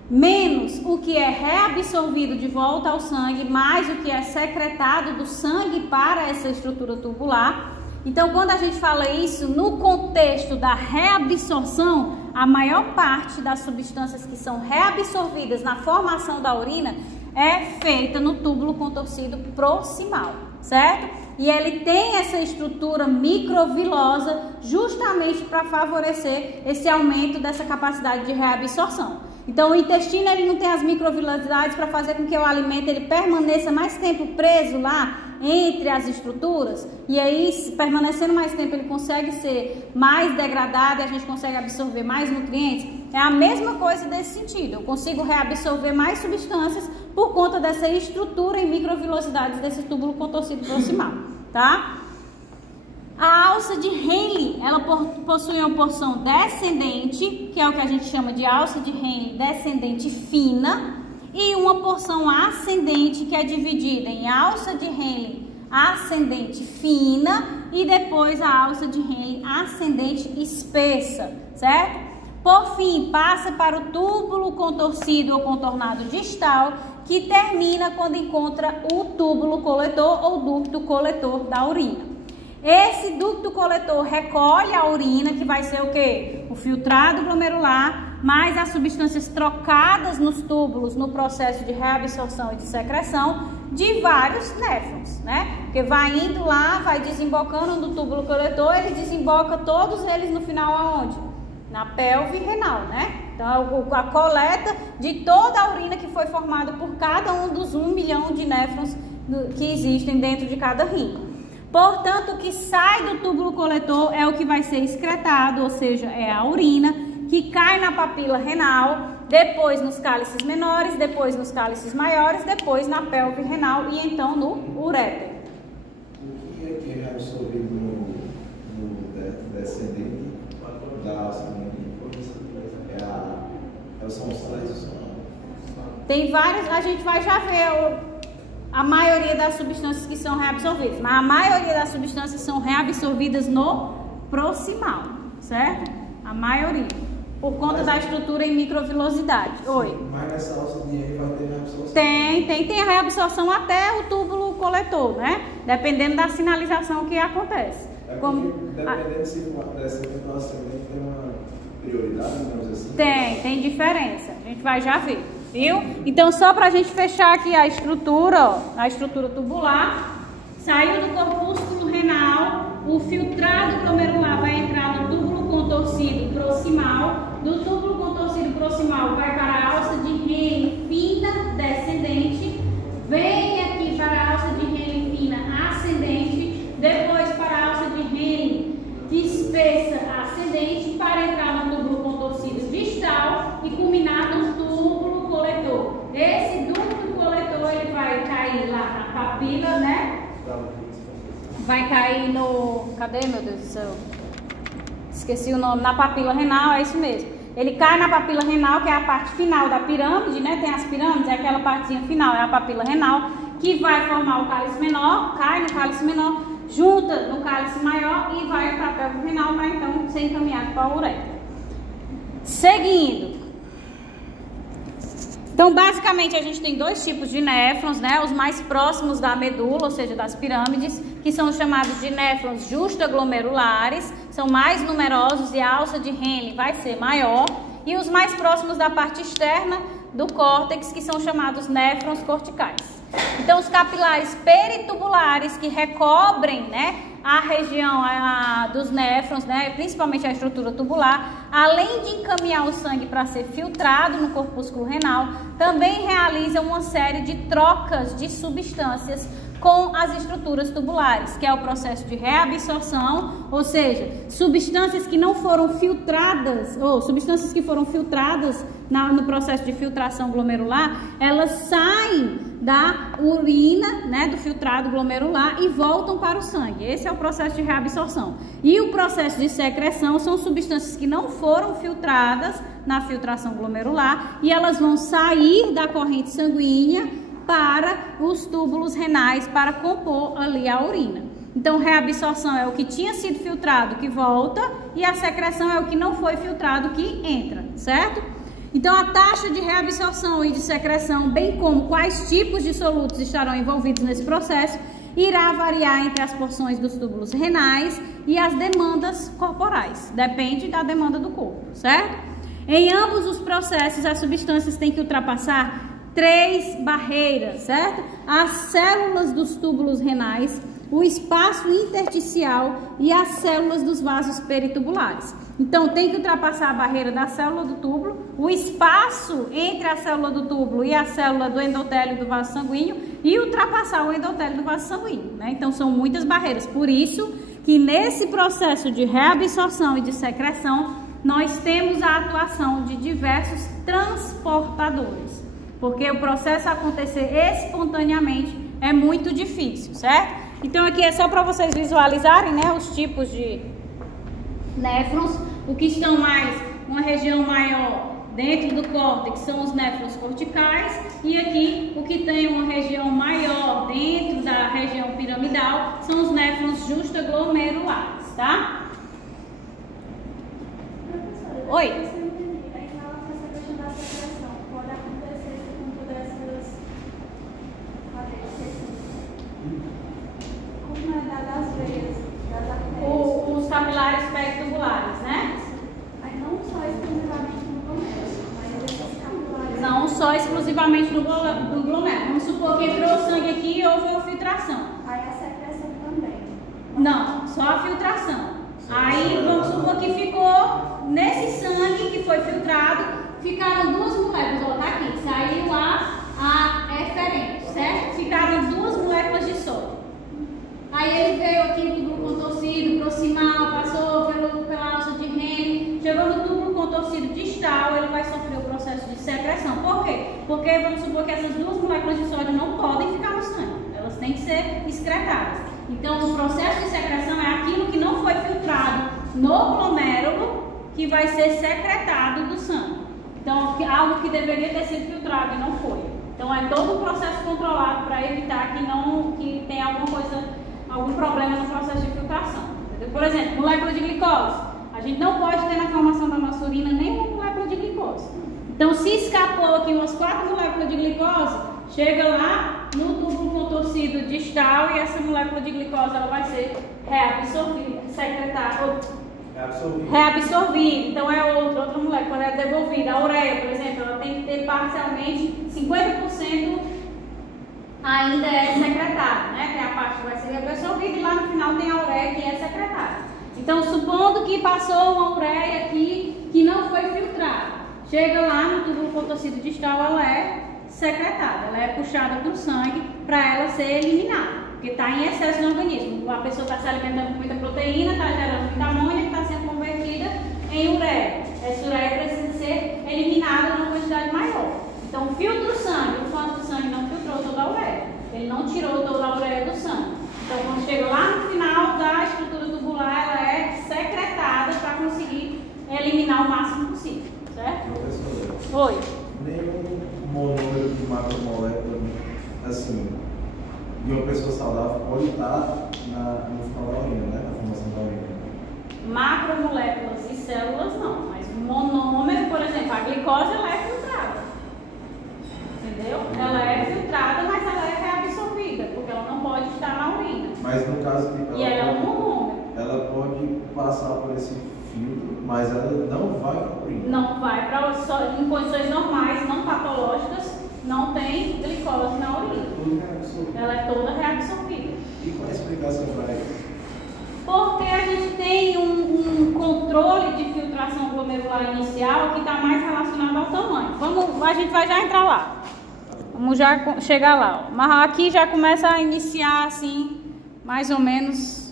menos o que é reabsorvido de volta ao sangue, mais o que é secretado do sangue para essa estrutura tubular. Então, quando a gente fala isso no contexto da reabsorção, a maior parte das substâncias que são reabsorvidas na formação da urina é feita no túbulo contorcido proximal, certo? E ele tem essa estrutura microvilosa justamente para favorecer esse aumento dessa capacidade de reabsorção. Então, o intestino ele não tem as microvilosidades para fazer com que o alimento ele permaneça mais tempo preso lá entre as estruturas, e aí, permanecendo mais tempo, ele consegue ser mais degradado e a gente consegue absorver mais nutrientes. É a mesma coisa desse sentido, eu consigo reabsorver mais substâncias por conta dessa estrutura em microvilosidades desse túbulo contorcido proximal, tá? A alça de Henle, ela possui uma porção descendente, que é o que a gente chama de alça de Henle descendente fina, e uma porção ascendente, que é dividida em alça de Henle ascendente fina e depois a alça de Henle ascendente espessa, certo? Por fim, passa para o túbulo contorcido ou contornado distal, que termina quando encontra o túbulo coletor ou ducto coletor da urina. Esse ducto coletor recolhe a urina, que vai ser o quê? O filtrado glomerular, mais as substâncias trocadas nos túbulos no processo de reabsorção e de secreção de vários néfrons, né? Porque vai indo lá, vai desembocando no túbulo coletor, ele desemboca todos eles no final aonde? Na pelve renal, né? Então, a coleta de toda a urina que foi formada por cada um dos 1 milhão de néfrons que existem dentro de cada rim. Portanto, o que sai do túbulo coletor é o que vai ser excretado, ou seja, é a urina, que cai na papila renal, depois nos cálices menores, depois nos cálices maiores, depois na pelve renal e então no uréter. O que é reabsorvido no descendente da ascendente? São os três? Tem vários, a gente vai já ver a maioria das substâncias que são reabsorvidas, mas a maioria das substâncias são reabsorvidas no proximal, certo? A maioria, por conta da estrutura em microvilosidade. Oi. Mas nessa alça de Henle vai ter reabsorção? Tem a reabsorção até o túbulo coletor, né? Dependendo da sinalização que acontece. Dependendo se dessa ascendente tem uma prioridade, digamos assim? Tem diferença. A gente vai já ver. Viu? Então, só para a gente fechar aqui a estrutura, ó, a estrutura tubular, saiu do corpúsculo renal, o filtrado glomerular vai entrar no túbulo contorcido proximal, do túbulo contorcido proximal vai para a alça de Henle fina descendente, vem aqui para a alça de Henle fina ascendente, depois para a alça de Henle espessa ascendente, para entrar no túbulo contorcido distal e culminar no túbulo coletor. Esse ducto coletor ele vai cair lá na papila, né? Vai cair no... Cadê, meu Deus do céu? Esqueci o nome. Na papila renal, é isso mesmo. Ele cai na papila renal, que é a parte final da pirâmide, né? Tem as pirâmides, é aquela partezinha final, é a papila renal, que vai formar o cálice menor, cai no cálice menor, junta no cálice maior e vai para a pelve renal para então ser encaminhado para a uretra. Seguindo. Então, basicamente, a gente tem dois tipos de néfrons, né? Os mais próximos da medula, ou seja, das pirâmides, que são chamados de néfrons justaglomerulares, são mais numerosos e a alça de Henle vai ser maior. E os mais próximos da parte externa do córtex, que são chamados néfrons corticais. Então, os capilares peritubulares que recobrem, né, a região dos néfrons, né, principalmente a estrutura tubular, além de encaminhar o sangue para ser filtrado no corpúsculo renal, também realizam uma série de trocas de substâncias com as estruturas tubulares, que é o processo de reabsorção, ou seja, substâncias que não foram filtradas, ou substâncias que foram filtradas no processo de filtração glomerular, elas saem da urina, né, do filtrado glomerular e voltam para o sangue. Esse é o processo de reabsorção. E o processo de secreção são substâncias que não foram filtradas na filtração glomerular e elas vão sair da corrente sanguínea para os túbulos renais para compor ali a urina. Então, reabsorção é o que tinha sido filtrado que volta e a secreção é o que não foi filtrado que entra, certo? Então, a taxa de reabsorção e de secreção, bem como quais tipos de solutos estarão envolvidos nesse processo, irá variar entre as porções dos túbulos renais e as demandas corporais. Depende da demanda do corpo, certo? Em ambos os processos, as substâncias têm que ultrapassar 3 barreiras, certo? As células dos túbulos renais, o espaço intersticial e as células dos vasos peritubulares. Então, tem que ultrapassar a barreira da célula do túbulo, o espaço entre a célula do túbulo e a célula do endotélio do vaso sanguíneo e ultrapassar o endotélio do vaso sanguíneo, né? Então, são muitas barreiras. Por isso que nesse processo de reabsorção e de secreção, nós temos a atuação de diversos transportadores. Porque o processo acontecer espontaneamente é muito difícil, certo? Então aqui é só para vocês visualizarem, né, os tipos de néfrons. O que estão mais, uma região maior dentro do córtex são os néfrons corticais. E aqui o que tem uma região maior dentro da região piramidal são os néfrons justaglomerulares, tá? Oi? Os capilares peritubulares, né? Não só exclusivamente no glomérulo, mas esses capilares... Não só exclusivamente no glomérulo. Vamos supor que entrou o sangue aqui e houve uma filtração. Aí a secreção também? Não, só a filtração. Aí vamos supor que ficou nesse sangue que foi filtrado, ficaram 2 moléculas, ó, tá aqui, saiu a eferente, certo? Ficaram 2 moléculas de sódio. Aí ele veio aqui no túbulo contorcido proximal, passou pela alça de Henle, chegou no túbulo contorcido distal, ele vai sofrer o processo de secreção. Por quê? Porque vamos supor que essas 2 moléculas de sódio não podem ficar no sangue, elas têm que ser excretadas. Então, o processo de secreção é aquilo que não foi filtrado no glomérulo que vai ser secretado do sangue. Então, algo que deveria ter sido filtrado e não foi. Então, é todo um processo controlado para evitar que tenha algum problema no processo de filtração. Entendeu? Por exemplo, molécula de glicose. A gente não pode ter na formação da nossa urina nenhuma molécula de glicose. Então, se escapou aqui umas 4 moléculas de glicose, chega lá no túbulo contorcido distal e essa molécula de glicose ela vai ser reabsorvida, secretada, reabsorvida. Então, é outra molécula, é devolvida. A ureia, por exemplo, ela tem que ter parcialmente 50% ainda é secretada, né? Tem a parte que vai ser reabsorvida e lá no final tem a ureia que é secretada. Então, supondo que passou uma ureia aqui que não foi filtrada, chega lá no túbulo contorcido distal, ela é secretada, ela é puxada para o sangue para ela ser eliminada, porque está em excesso no organismo. A pessoa está se alimentando com muita proteína, está gerando muita amônia que está sendo convertida em ureia. Essa ureia precisa ser eliminada numa quantidade maior. Então, filtra o sangue, o quanto o sangue não filtrou toda a ureia, ele não tirou toda a ureia do sangue. Então, quando chega lá no final da estrutura tubular, ela é secretada para conseguir eliminar o máximo possível, certo? Professora, Oi. Nenhum monômero de macromolécula, assim, de uma pessoa saudável pode estar no final da urina, né? Na formação da urina. Macromoléculas e células não, mas o monômero, por exemplo, a glicose, ela é filtrada. Entendeu? Ela é filtrada, mas ela é reabsorvida, porque ela não pode estar na urina. Mas no caso de ela é um monômero. Ela pode passar por esse filtro, mas ela não vai para a urina. Não vai para em condições normais, não patológicas, não tem glicose na urina. Tudo reabsorvido. Ela é toda reabsorvida. E qual é a explicação para isso? Porque a gente tem um controle de filtração glomerular inicial que está mais relacionado ao tamanho. A gente vai já entrar lá. Vamos já chegar lá, ó. Mas aqui já começa a iniciar assim, mais ou menos,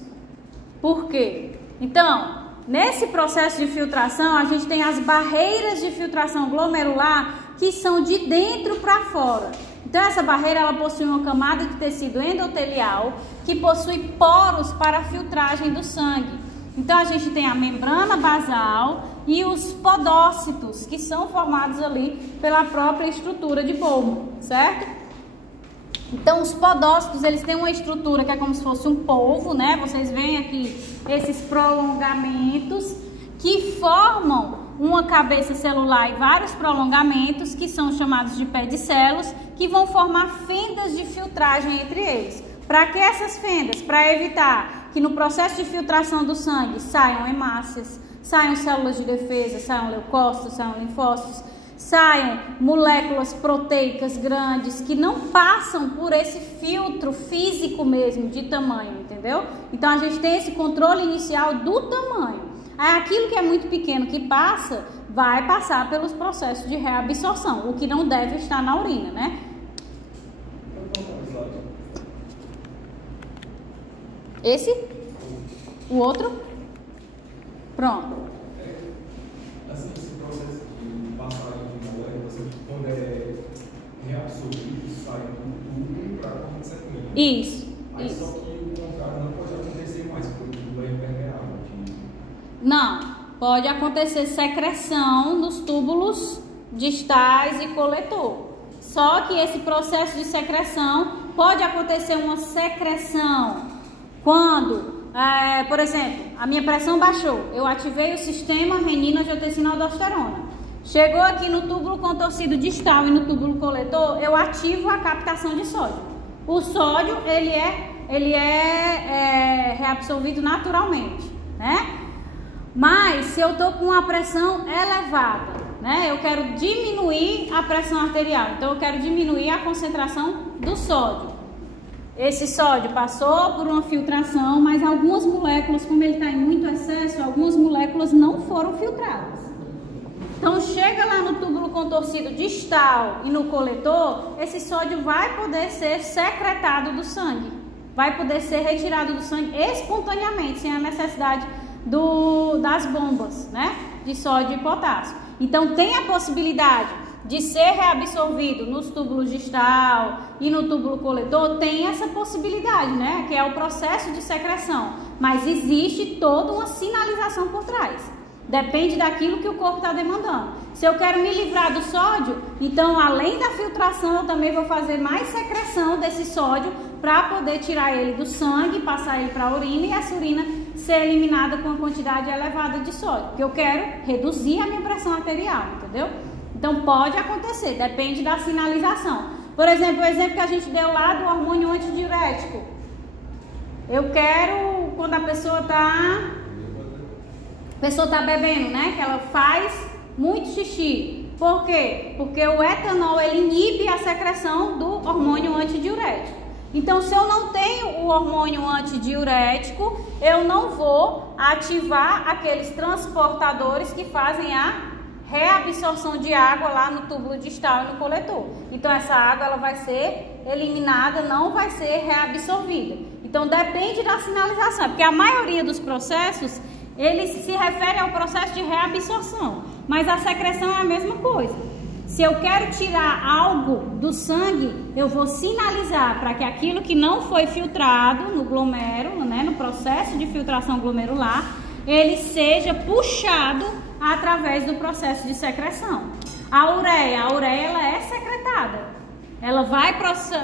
por quê? Então, nesse processo de filtração, a gente tem as barreiras de filtração glomerular que são de dentro para fora. Então, essa barreira, ela possui uma camada de tecido endotelial que possui poros para a filtragem do sangue. Então, a gente tem a membrana basal e os podócitos, que são formados ali pela própria estrutura de polvo, certo? Então, os podócitos, eles têm uma estrutura que é como se fosse um polvo, né? Vocês veem aqui esses prolongamentos que formam uma cabeça celular e vários prolongamentos, que são chamados de pedicelos, que vão formar fendas de filtragem entre eles. Para que essas fendas? Para evitar que no processo de filtração do sangue saiam hemácias, saiam células de defesa, saiam leucócitos, saiam linfócitos, saiam moléculas proteicas grandes que não passam por esse filtro físico mesmo de tamanho, entendeu? Então a gente tem esse controle inicial do tamanho. Aí aquilo que é muito pequeno que passa, vai passar pelos processos de reabsorção, o que não deve estar na urina, né? Esse? O outro? Pronto. Assim, esse processo de passagem de moléculas, quando é reabsorvido, sai do tubo para a corrente sanguínea. Isso. Aí só que o contrário não pode acontecer mais, porque o tubo é impermeável. Não, pode acontecer secreção nos túbulos distais e coletor. Só que esse processo de secreção pode acontecer uma secreção quando, por exemplo, a minha pressão baixou, eu ativei o sistema renina-angiotensina-aldosterona. Chegou aqui no túbulo contorcido distal e no túbulo coletor, eu ativo a captação de sódio. O sódio, ele é reabsorvido naturalmente, né? Mas se eu estou com uma pressão elevada, né? Eu quero diminuir a pressão arterial, então eu quero diminuir a concentração do sódio. Esse sódio passou por uma filtração, mas algumas moléculas, como ele está em muito excesso, algumas moléculas não foram filtradas. Então chega lá no túbulo contorcido distal e no coletor, esse sódio vai poder ser secretado do sangue, vai poder ser retirado do sangue espontaneamente, sem a necessidade das bombas, né, de sódio e potássio. Então tem a possibilidade de ser reabsorvido nos túbulos distal e no túbulo coletor, tem essa possibilidade, né, que é o processo de secreção, mas existe toda uma sinalização por trás. Depende daquilo que o corpo está demandando. Se eu quero me livrar do sódio, então além da filtração eu também vou fazer mais secreção desse sódio para poder tirar ele do sangue, passar ele para a urina e essa urina ser eliminada com uma quantidade elevada de sódio, porque eu quero reduzir a minha pressão arterial, entendeu? Então pode acontecer, depende da sinalização. Por exemplo, o exemplo que a gente deu lá do hormônio antidiurético. Eu quero, quando a pessoa está bebendo, né? Que ela faz muito xixi. Por quê? Porque o etanol, ele inibe a secreção do hormônio antidiurético. Então, se eu não tenho o hormônio antidiurético, eu não vou ativar aqueles transportadores que fazem a reabsorção de água lá no túbulo distal e no coletor. Então, essa água ela vai ser eliminada, não vai ser reabsorvida. Então, depende da sinalização, porque a maioria dos processos ele se refere ao processo de reabsorção, mas a secreção é a mesma coisa. Se eu quero tirar algo do sangue, eu vou sinalizar para que aquilo que não foi filtrado no glomérulo, né, no processo de filtração glomerular, ele seja puxado através do processo de secreção. A ureia ela é secretada. Ela vai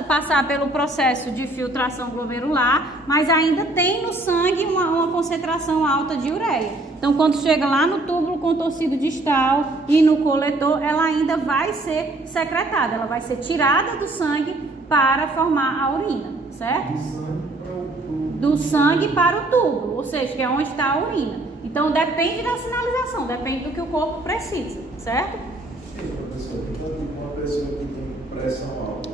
passar pelo processo de filtração glomerular, mas ainda tem no sangue uma concentração alta de ureia. Então, quando chega lá no túbulo contorcido distal e no coletor, ela ainda vai ser secretada. Ela vai ser tirada do sangue para formar a urina, certo? Do sangue para o túbulo, ou seja, que é onde está a urina. Então, depende da sinalização, depende do que o corpo precisa, certo? Sim, professor. Então, tipo, uma pessoa que tem pressão alta,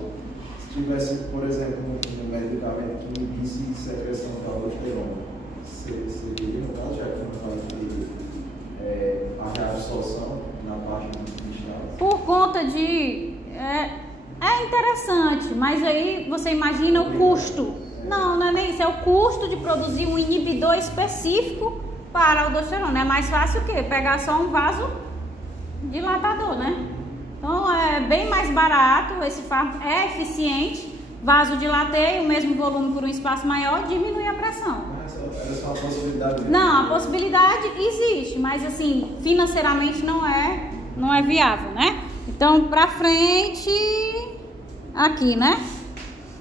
se tivesse, por exemplo, um medicamento que inicie secreção da aldosterona, seria, no caso, já que não vai ter a reabsorção na parte do intestino? Por conta de... é interessante, mas aí você imagina o custo. Não, não é nem isso, é o custo de produzir um inibidor específico para a aldosterona. É mais fácil o quê? Pegar só um vasodilatador, né? Então é bem mais barato, esse fármaco é eficiente, vasodilateia o mesmo volume por um espaço maior, diminui a pressão. Era só uma possibilidade. Não, a possibilidade existe, mas assim, financeiramente não é viável, né? Então, pra frente, aqui, né?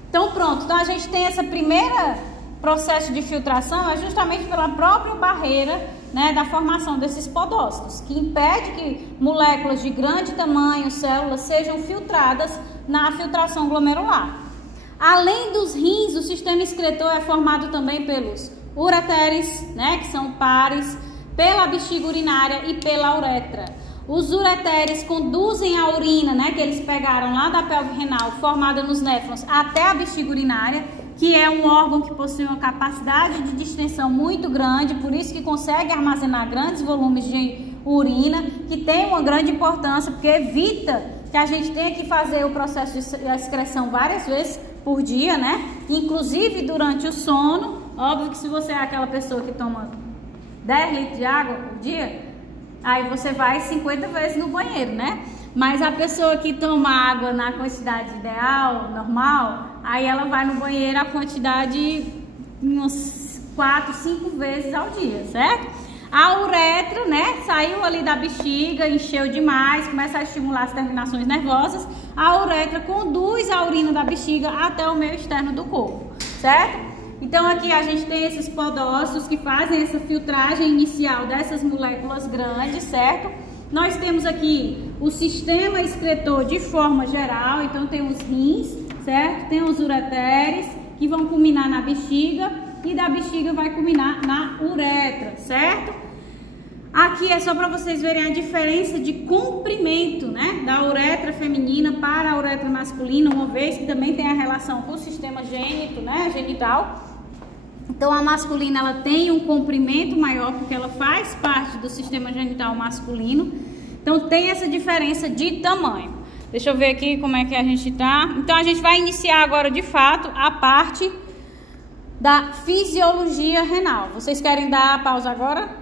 Então, pronto. Então, a gente tem essa primeira processo de filtração, é justamente pela própria barreira, né, da formação desses podócitos, que impede que moléculas de grande tamanho, células, sejam filtradas na filtração glomerular. Além dos rins, o sistema excretor é formado também pelos ureteres, né, que são pares, pela bexiga urinária e pela uretra. Os ureteres conduzem a urina, né, que eles pegaram lá da pelve renal, formada nos néfrons, até a bexiga urinária, que é um órgão que possui uma capacidade de distensão muito grande, por isso que consegue armazenar grandes volumes de urina, que tem uma grande importância, porque evita que a gente tenha que fazer o processo de excreção várias vezes por dia, né? Inclusive durante o sono. Óbvio que se você é aquela pessoa que toma 10 litros de água por dia, aí você vai 50 vezes no banheiro, né? Mas a pessoa que toma água na quantidade ideal, normal, aí ela vai no banheiro a quantidade uns 4, 5 vezes ao dia, certo? A uretra, né, saiu ali da bexiga, encheu demais, começa a estimular as terminações nervosas. A uretra conduz a urina da bexiga até o meio externo do corpo, certo? Então aqui a gente tem esses podócitos que fazem essa filtragem inicial dessas moléculas grandes, certo? Nós temos aqui o sistema excretor de forma geral, então tem os rins, certo? Tem os ureteres que vão culminar na bexiga e da bexiga vai culminar na uretra, certo? Aqui é só para vocês verem a diferença de comprimento, né, da uretra feminina para a uretra masculina, uma vez que também tem a relação com o sistema gênito, né, genital. Então a masculina ela tem um comprimento maior porque ela faz parte do sistema genital masculino. Então tem essa diferença de tamanho. Deixa eu ver aqui como é que a gente tá. Então a gente vai iniciar agora de fato a parte da fisiologia renal. Vocês querem dar a pausa agora?